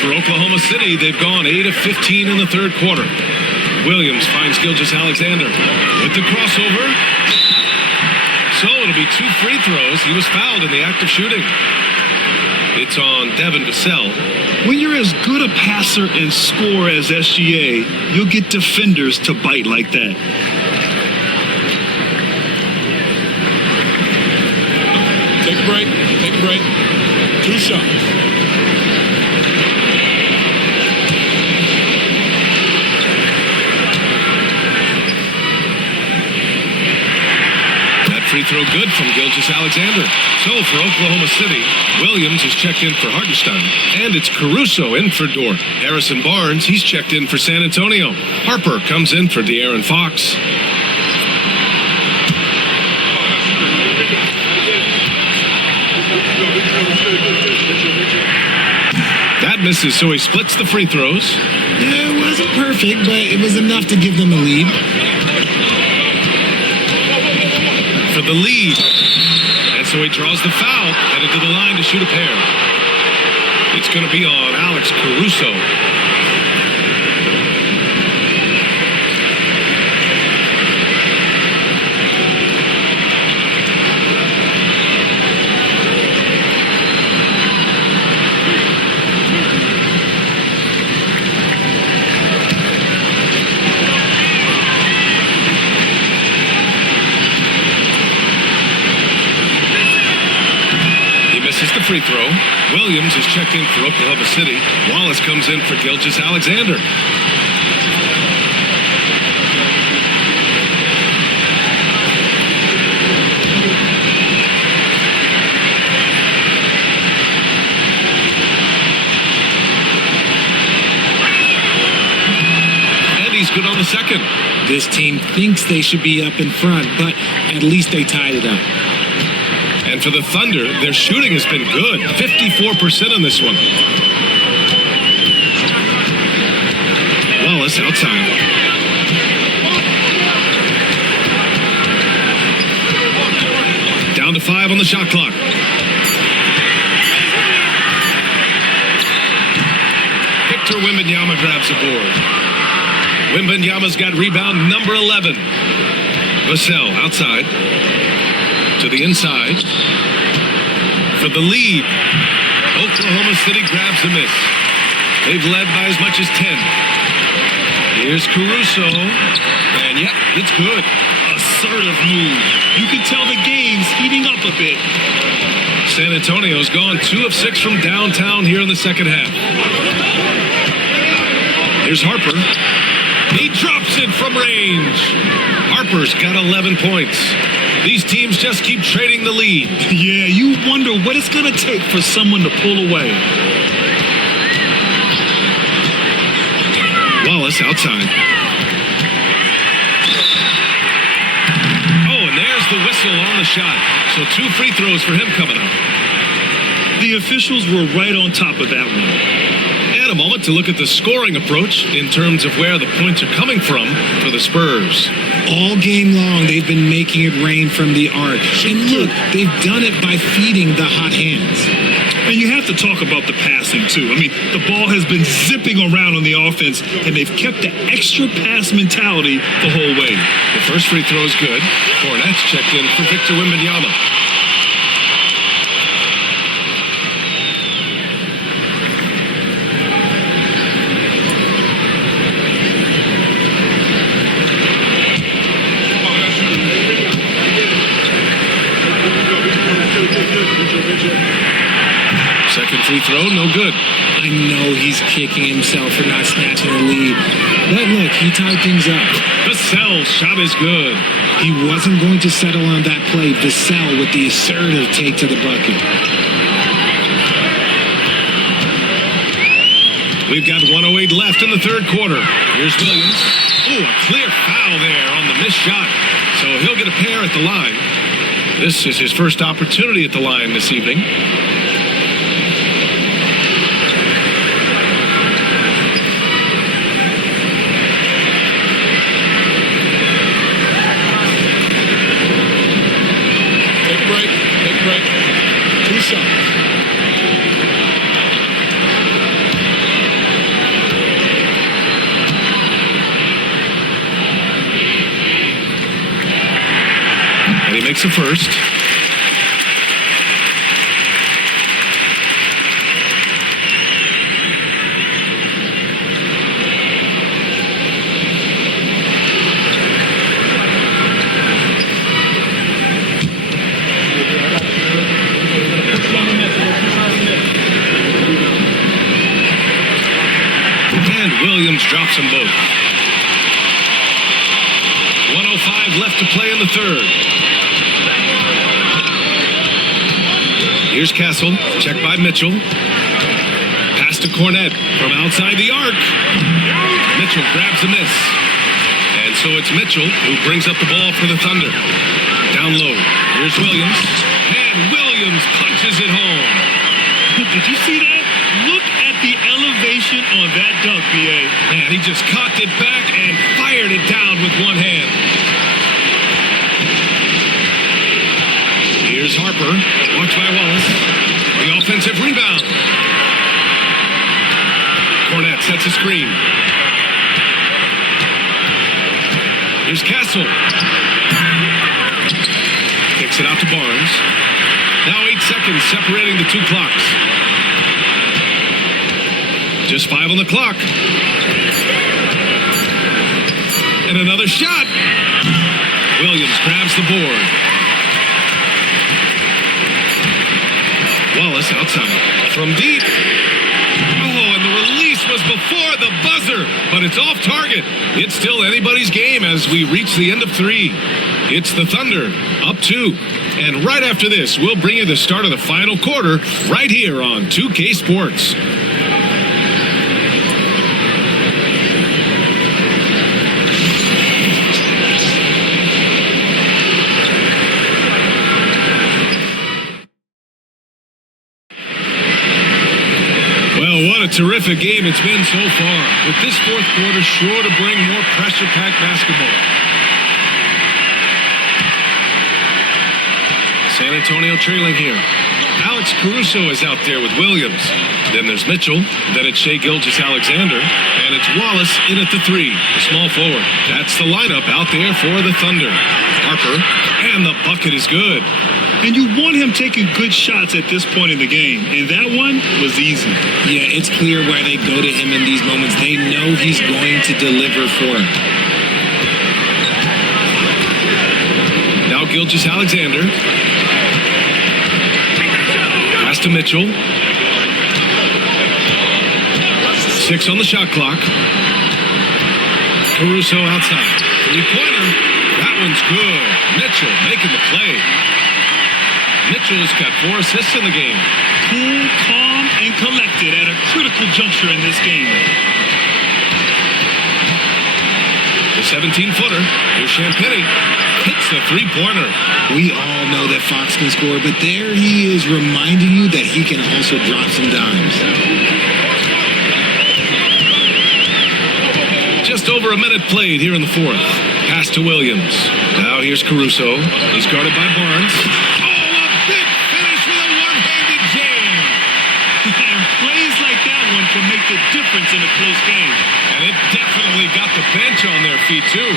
For Oklahoma City, they've gone 8 of 15 in the third quarter. Williams finds Gilgeous-Alexander with the crossover. So it'll be 2 free throws. He was fouled in the act of shooting. It's on Devin Vassell. When you're as good a passer and scorer as SGA, you'll get defenders to bite like that. Take a break. Take a break. 2 shots. Free throw good from Gilgeous-Alexander. So for Oklahoma City, Williams is checked in for Hartenstein. And it's Caruso in for Dort. Harrison Barnes, he's checked in for San Antonio. Harper comes in for De'Aaron Fox. That misses, so he splits the free throws. Yeah, it wasn't perfect, but it was enough to give them a lead. For the lead. And so he draws the foul, headed to the line to shoot a pair. It's going to be on Alex Caruso. The free throw. Williams is checked in for Oklahoma City. Wallace comes in for Gilgeous-Alexander. And he's good on the second. This team thinks they should be up in front, but at least they tied it up. And for the Thunder, their shooting has been good. 54% on this one. Wallace outside. Down to 5 on the shot clock. Victor Wembanyama grabs the board. Wembanyama's got rebound number 11. Vassell outside. To the inside. For the lead. Oklahoma City grabs a miss. They've led by as much as 10. Here's Caruso. And yep, it's good. Assertive move. You can tell the game's heating up a bit. San Antonio's gone 2 of 6 from downtown here in the second half. Here's Harper. He drops it from range. Harper's got 11 points. These teams just keep trading the lead. Yeah, you wonder what it's going to take for someone to pull away. Wallace outside. Oh, and there's the whistle on the shot. So 2 free throws for him coming up. The officials were right on top of that one. And a moment to look at the scoring approach in terms of where the points are coming from for the Spurs. All game long, they've been making it rain from the arc. And look, they've done it by feeding the hot hands. And you have to talk about the passing, too. I mean, the ball has been zipping around on the offense, and they've kept the extra pass mentality the whole way. The first free throw is good. Fournette's checked in for Victor Wembanyama. Second free throw, no good. I know he's kicking himself for not snatching the lead. But look, he tied things up. Vassell's shot is good. He wasn't going to settle on that play. Vassell with the assertive take to the bucket. We've got 1:08 left in the third quarter. Here's Williams. Oh, a clear foul there on the missed shot. So he'll get a pair at the line. This is his first opportunity at the line this evening. something. And he makes a first. And Williams drops them both. 1:05 left to play in the third. Here's Castle, checked by Mitchell. Pass to Cornette from outside the arc. Mitchell grabs the miss. And so it's Mitchell who brings up the ball for the Thunder. Down low, here's Williams. And Williams punches it home. Did you see that? Look at the elevation on that dunk, B.A. Man, he just cocked it back and fired it down with one hand. Here's Harper, watched by Wallace. The offensive rebound. Cornette sets a screen. Here's Castle. Kicks it out to Barnes. Now 8 seconds separating the two clocks. Just 5 on the clock. And another shot. Williams grabs the board. Wallace outside. From deep. Oh, and the release was before the buzzer. But it's off target. It's still anybody's game as we reach the end of 3. It's the Thunder up 2. And right after this, we'll bring you the start of the final quarter right here on 2K Sports. Well, what a terrific game it's been so far. With this fourth quarter sure to bring more pressure-packed basketball. San Antonio trailing here. Alex Caruso is out there with Williams. Then there's Mitchell. Then it's Shai Gilgeous-Alexander. And it's Wallace in at the 3, the small forward. That's the lineup out there for the Thunder. Harper, and the bucket is good. And you want him taking good shots at this point in the game. And that one was easy. Yeah, it's clear why they go to him in these moments. They know he's going to deliver for him. Now Gilgeous-Alexander. Pass to Mitchell. 6 on the shot clock. Caruso outside. 3-pointer. That one's good. Mitchell making the play. Mitchell's got 4 assists in the game. Cool, calm, and collected at a critical juncture in this game. The 17-footer. Here's Champagnie. Hits the 3-pointer. We all know that Fox can score, but there he is reminding you that he can also drop some dimes. Just over a minute played here in the fourth. Pass to Williams. Now here's Caruso. He's guarded by Barnes. Oh, a big finish with a one-handed jam. And plays like that one can make the difference in a close game. And it definitely got the bench on their feet, too.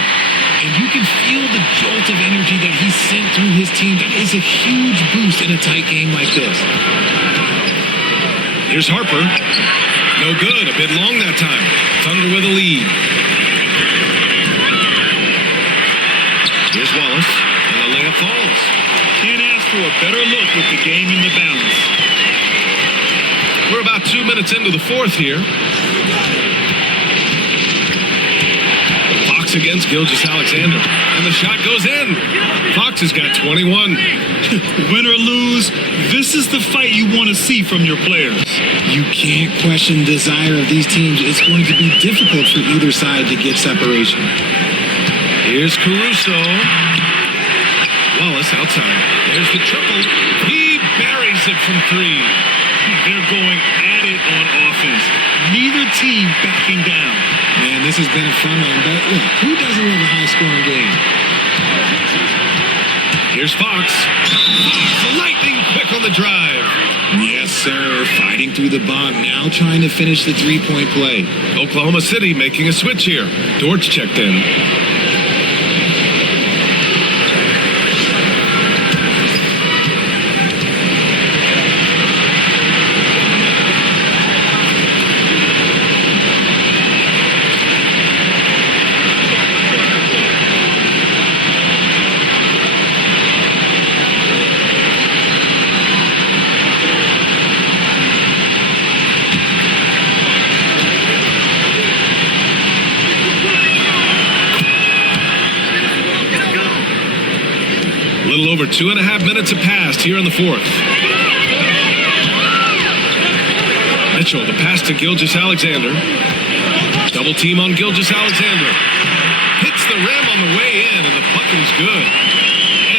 And you can feel the jolt of energy that he sent through his team. That is a huge boost in a tight game like this. Here's Harper. No good. A bit long that time. Thunder with a lead. Here's Wallace. And the layup falls. Can't ask for a better look with the game in the balance. We're about 2 minutes into the fourth here. Fox against Gilgeous-Alexander. And the shot goes in. Fox has got 21. Win or lose, this is the fight you want to see from your players. You can't question the desire of these teams. It's going to be difficult for either side to get separation. Here's Caruso. Wallace outside. There's the triple. He buries it from 3. They're going at it on offense. Neither team backing down. Man, this has been a fun one, but look, who doesn't love a high-scoring game? Here's Fox. Fox, lightning quick on the drive. sir. Fighting through the bomb. Now trying to finish the three-point play. Oklahoma City making a switch here. Dortch checked in. Over 2.5 minutes have passed here in the fourth. Mitchell, the pass to Gilgeous-Alexander. Double team on Gilgeous-Alexander. Hits the rim on the way in, and the bucket's good.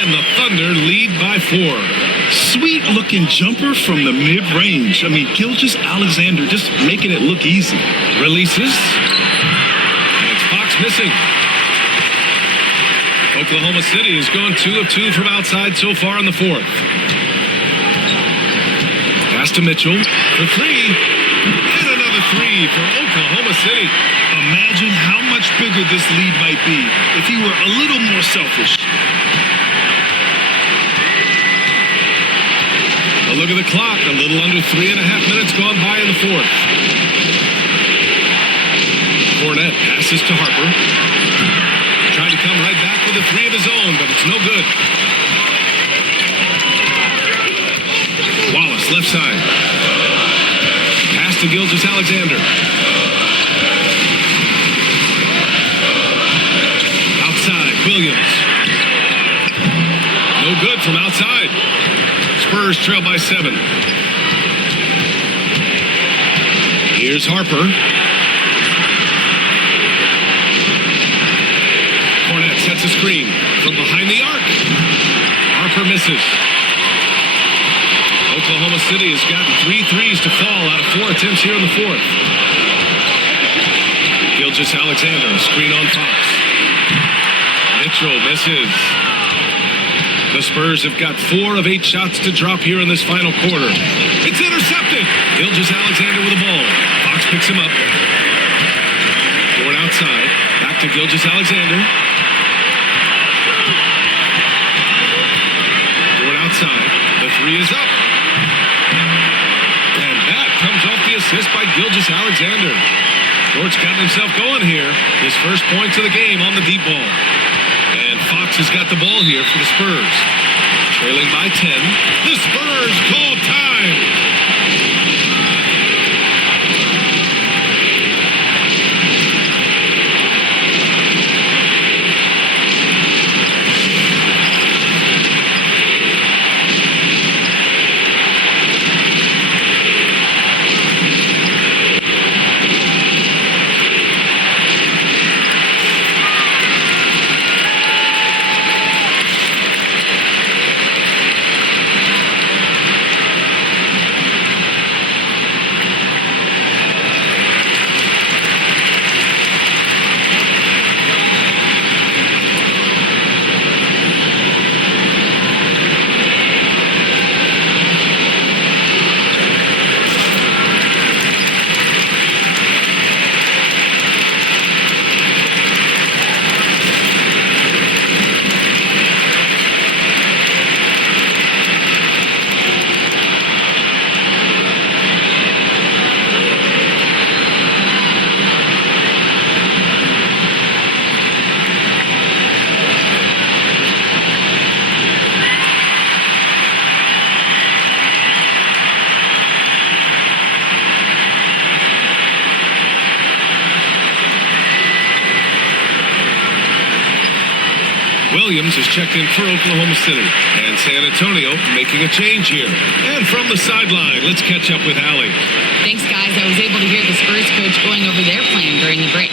And the Thunder lead by 4. Sweet looking jumper from the mid-range. I mean, Gilgeous-Alexander just making it look easy. Releases. And it's Fox missing. Oklahoma City has gone 2 of 2 from outside so far in the fourth. Pass to Mitchell for 3. And another 3 for Oklahoma City. Imagine how much bigger this lead might be if he were a little more selfish. A look at the clock. A little under 3.5 minutes gone by in the fourth. Cornette passes to Harper. Trying to come right back with a 3 of his own, but it's no good. Wallace, left side. Pass to Gilgeous-Alexander. Outside, Williams. No good from outside. Spurs trail by 7. Here's Harper. Sets a screen from behind the arc. Harper misses. Oklahoma City has gotten 3 threes to fall out of 4 attempts here in the fourth. Gilgeous-Alexander, screen on Fox. Mitchell misses. The Spurs have got 4 of 8 shots to drop here in this final quarter. It's intercepted. Gilgeous-Alexander with the ball. Fox picks him up. Forward outside. Back to Gilgeous-Alexander. Outside. The 3 is up. And that comes off the assist by Gilgeous-Alexander. Dortch got himself going here. His first points of the game on the deep ball. And Fox has got the ball here for the Spurs. Trailing by 10. The Spurs call time. Williams is checked in for Oklahoma City. And San Antonio making a change here. And from the sideline, let's catch up with Allie. Thanks, guys. I was able to hear the Spurs coach going over their plan during the break.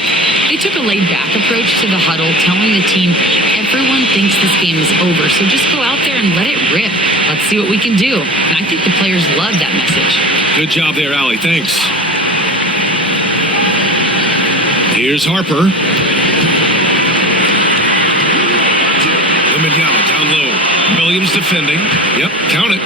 They took a laid-back approach to the huddle, telling the team, everyone thinks this game is over, so just go out there and let it rip. Let's see what we can do. And I think the players love that message. Good job there, Allie. Thanks. Here's Harper. Wembanyama down low. Williams defending. Yep, count it.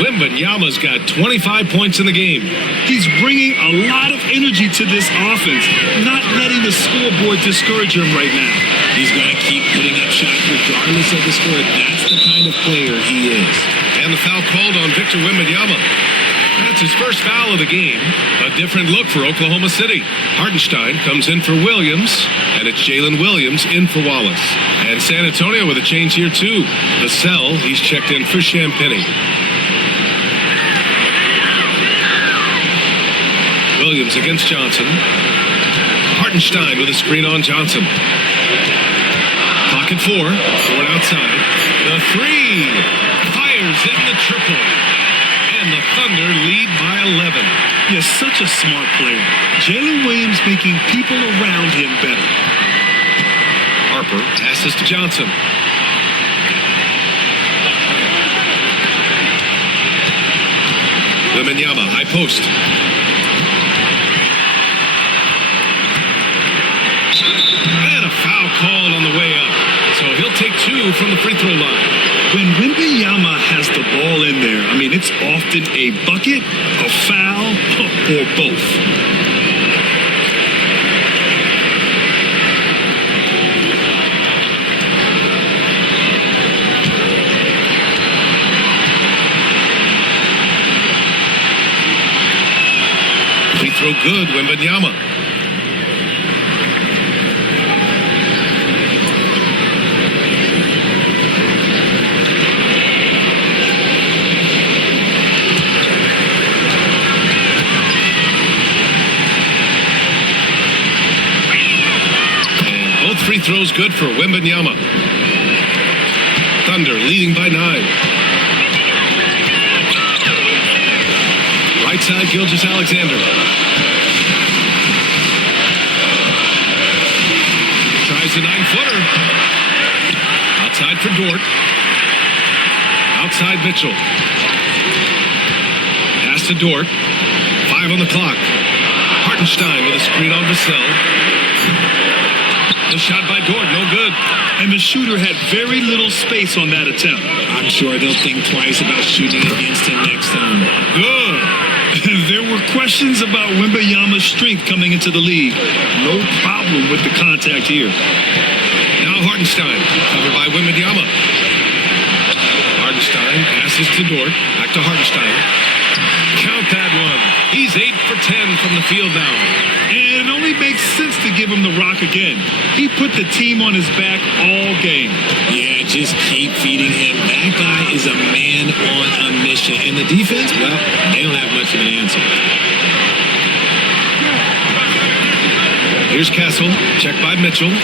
Wembanyama's got 25 points in the game. He's bringing a lot of energy to this offense, not letting the scoreboard discourage him right now. He's going to keep putting up shots regardless of the score. That's the kind of player he is. And the foul called on Victor Wembanyama. That's his first foul of the game. A different look for Oklahoma City. Hartenstein comes in for Williams, and it's Jalen Williams in for Wallace. And San Antonio with a change here, too. Vassell, he's checked in for Champagny. Williams against Johnson. Hartenstein with a screen on Johnson. Pocket four. Ford outside. The three. Fires in the triple. And the Thunder lead by 11. He's such a smart player. Jalen Williams making people around him better. Harper passes to Johnson. Wembanyama, high post. And a foul called on the way up. So he'll take two from the free throw line. When Wembanyama has the ball in there, I mean, it's often a bucket, a foul, or both. Free throw good, Wembanyama. Free throws good for Wembanyama. Thunder leading by 9. Right side, Gilgeous-Alexander. Tries the 9-footer. Outside for Dort. Outside Mitchell. Pass to Dort. 5 on the clock. Hartenstein with a screen on Vassell. The shot by Dort, no good. And the shooter had very little space on that attempt. I'm sure they'll think twice about shooting against him next time. Good. There were questions about Wembanyama's strength coming into the league. No problem with the contact here. Now Hartenstein, covered by Wembanyama. Hartenstein passes to Dort, back to Hartenstein. Count that one. He's 8 for 10 from the field now. And it only makes sense to give him the rock again. He put the team on his back all game. Yeah, just keep feeding him. That guy is a man on a mission. And the defense, well, they don't have much of an answer. Here's Castle, checked by Mitchell.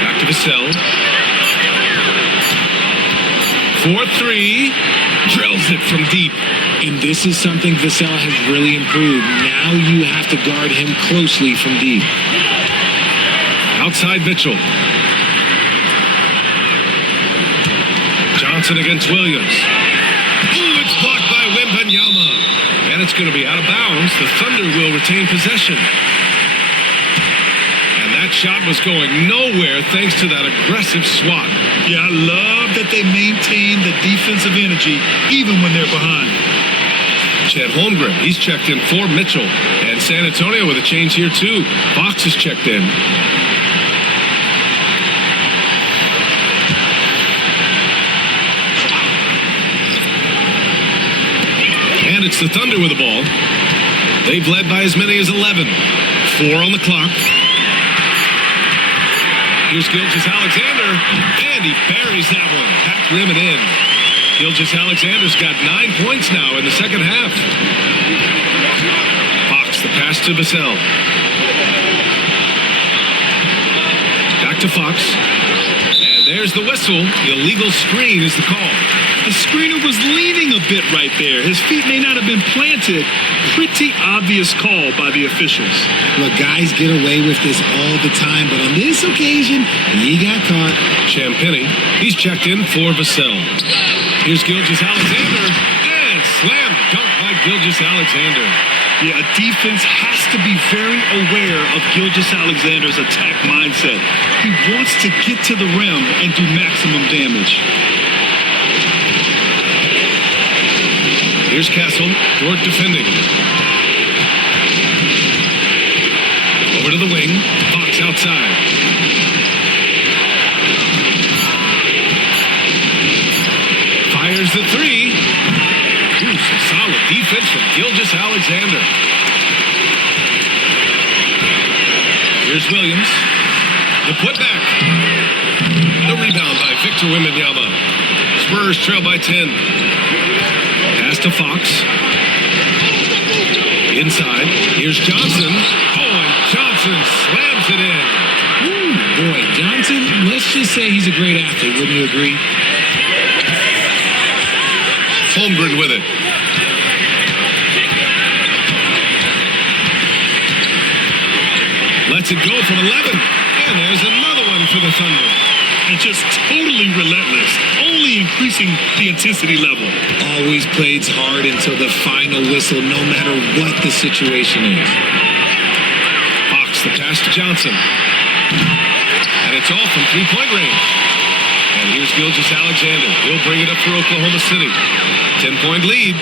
Back to Vassell. 4-3. Drills it from deep. And this is something Vassell has really improved. Now you have to guard him closely from deep. Outside Mitchell. Johnson against Williams. Ooh, it's blocked by Wembanyama. And it's going to be out of bounds. The Thunder will retain possession. And that shot was going nowhere thanks to that aggressive swat. Yeah, I love that they maintain the defensive energy even when they're behind. Chet Holmgren, he's checked in for Mitchell. And San Antonio with a change here, too. Fox is checked in. And it's the Thunder with the ball. They've led by as many as 11. 4 on the clock. Here's Gilgeous-Alexander. And he buries that one. Back rim and in. Gilgeous-Alexander's got 9 points now in the second half. Fox, the pass to Vassell. Back to Fox. And there's the whistle. Illegal screen is the call. The screener was leaning a bit right there. His feet may not have been planted. Pretty obvious call by the officials. Look, guys get away with this all the time, but on this occasion, he got caught. Champagny, he's checked in for Vassell. Here's Gilgeous-Alexander, and slam dunk by Gilgeous-Alexander. Yeah, a defense has to be very aware of Gilgeous-Alexander's attack mindset. He wants to get to the rim and do maximum damage. Here's Castle. Dort defending. Over to the wing. Fox outside. Fires the three. Ooh, some solid defense from Gilgeous-Alexander. Here's Williams. The putback. The rebound by Victor Wembanyama. Spurs trail by 10. Pass to Fox. Inside. Here's Johnson. Oh, and Johnson slams it in. Ooh, boy, Johnson, let's just say he's a great athlete, wouldn't you agree? Holmgren with it. Lets it go from 11. And there's another one for the Thunder. And just totally relentless, only increasing the intensity level. Always plays hard until the final whistle, no matter what the situation is. Fox, the pass to Johnson. And it's all from three-point range. And here's Gilgeous-Alexander. He'll bring it up for Oklahoma City. 10-point lead.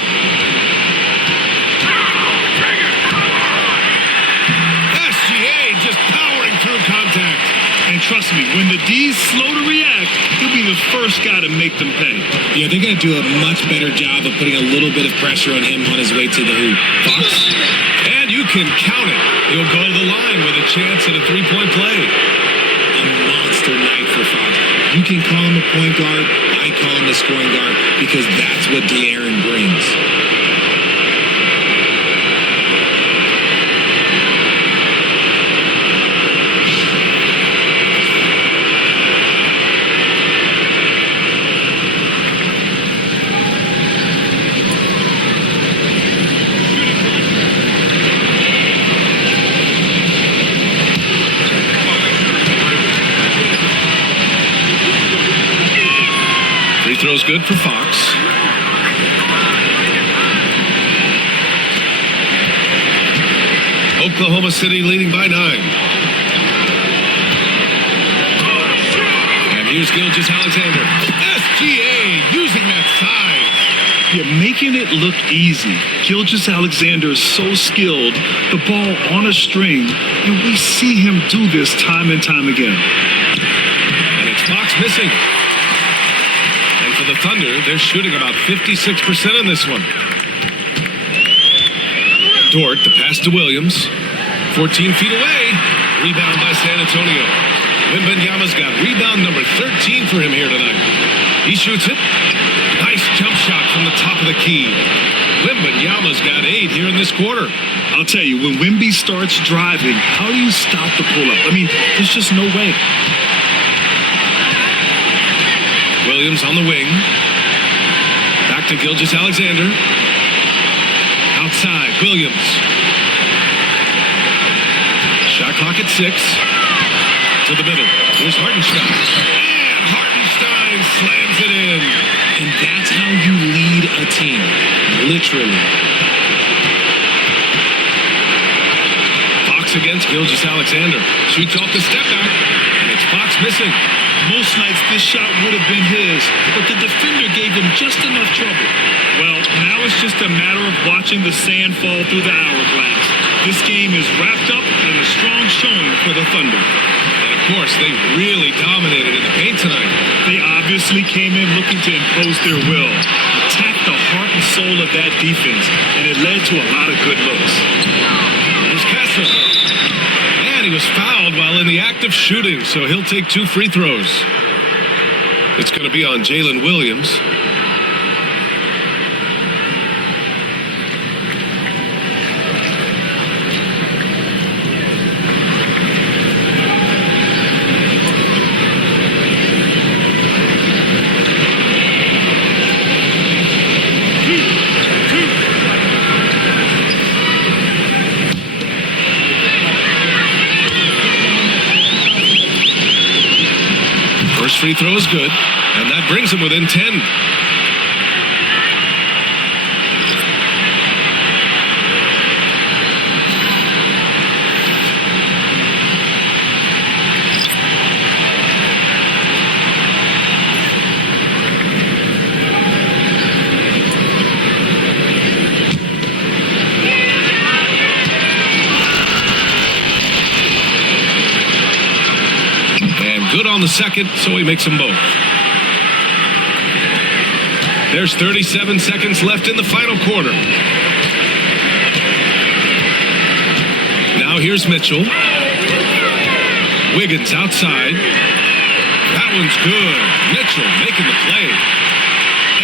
SGA just powering through contact. And trust me, when the D's slow to react, he'll be the first guy to make them pay. Yeah, they're going to do a much better job of putting a little bit of pressure on him on his way to the hoop. Fox. And you can count it. He'll go to the line with a chance at a three-point play. A monster night for Fox. You can call him a point guard. I call him a scoring guard because that's what De'Aaron brings. Throw's good for Fox. Oklahoma City leading by 9. And here's Gilgeous-Alexander. SGA using that size. You're making it look easy. Gilgeous-Alexander is so skilled, the ball on a string, and we see him do this time and time again. And it's Fox missing. For the Thunder, they're shooting about 56% in this one. Dort, the pass to Williams. 14 feet away. Rebound by San Antonio. Wembanyama's got rebound number 13 for him here tonight. He shoots it. Nice jump shot from the top of the key. Wembanyama's got 8 here in this quarter. I'll tell you, when Wemby starts driving, how do you stop the pull-up? I mean, there's just no way. Williams on the wing. Back to Gilgeous-Alexander. Outside, Williams. Shot clock at 6. To the middle. Here's Hartenstein. And Hartenstein slams it in. And that's how you lead a team. Literally. Fox against Gilgeous-Alexander. Shoots off the step back. And it's Fox missing. Most nights this shot would have been his, but the defender gave him just enough trouble. Well, now it's just a matter of watching the sand fall through the hourglass. This game is wrapped up in a strong showing for the Thunder. And of course, they really dominated in the paint tonight. They obviously came in looking to impose their will, attack the heart and soul of that defense, and it led to a lot of good looks. There's Castle. And he was fouled while in the act of shooting, so he'll take 2 free throws. It's going to be on Jalen Williams. First free throw is good, and that brings him within 10. down the second, so he makes them both. There's 37 seconds left in the final quarter. Now here's Mitchell. Wiggins outside. That one's good. Mitchell making the play.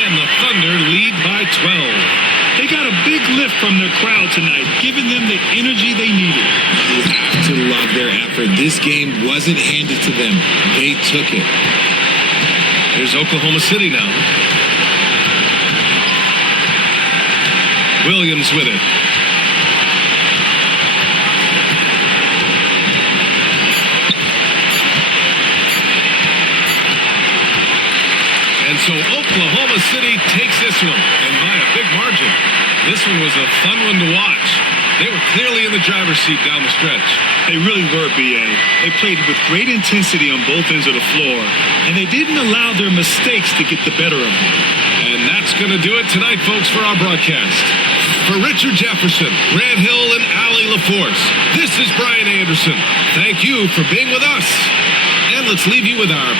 And the Thunder lead by 12. They got a big lift from their crowd tonight, giving them the energy they needed. You have to love their effort. This game wasn't handed to them. They took it. Here's Oklahoma City now. Williams with it. And so Oklahoma City takes this one, and by a big margin. This one was a fun one to watch. They were clearly in the driver's seat down the stretch. They really were, B.A. They played with great intensity on both ends of the floor, and they didn't allow their mistakes to get the better of them. And that's going to do it tonight, folks, for our broadcast. For Richard Jefferson, Grant Hill, and Allie LaForce, this is Brian Anderson. Thank you for being with us. And let's leave you with our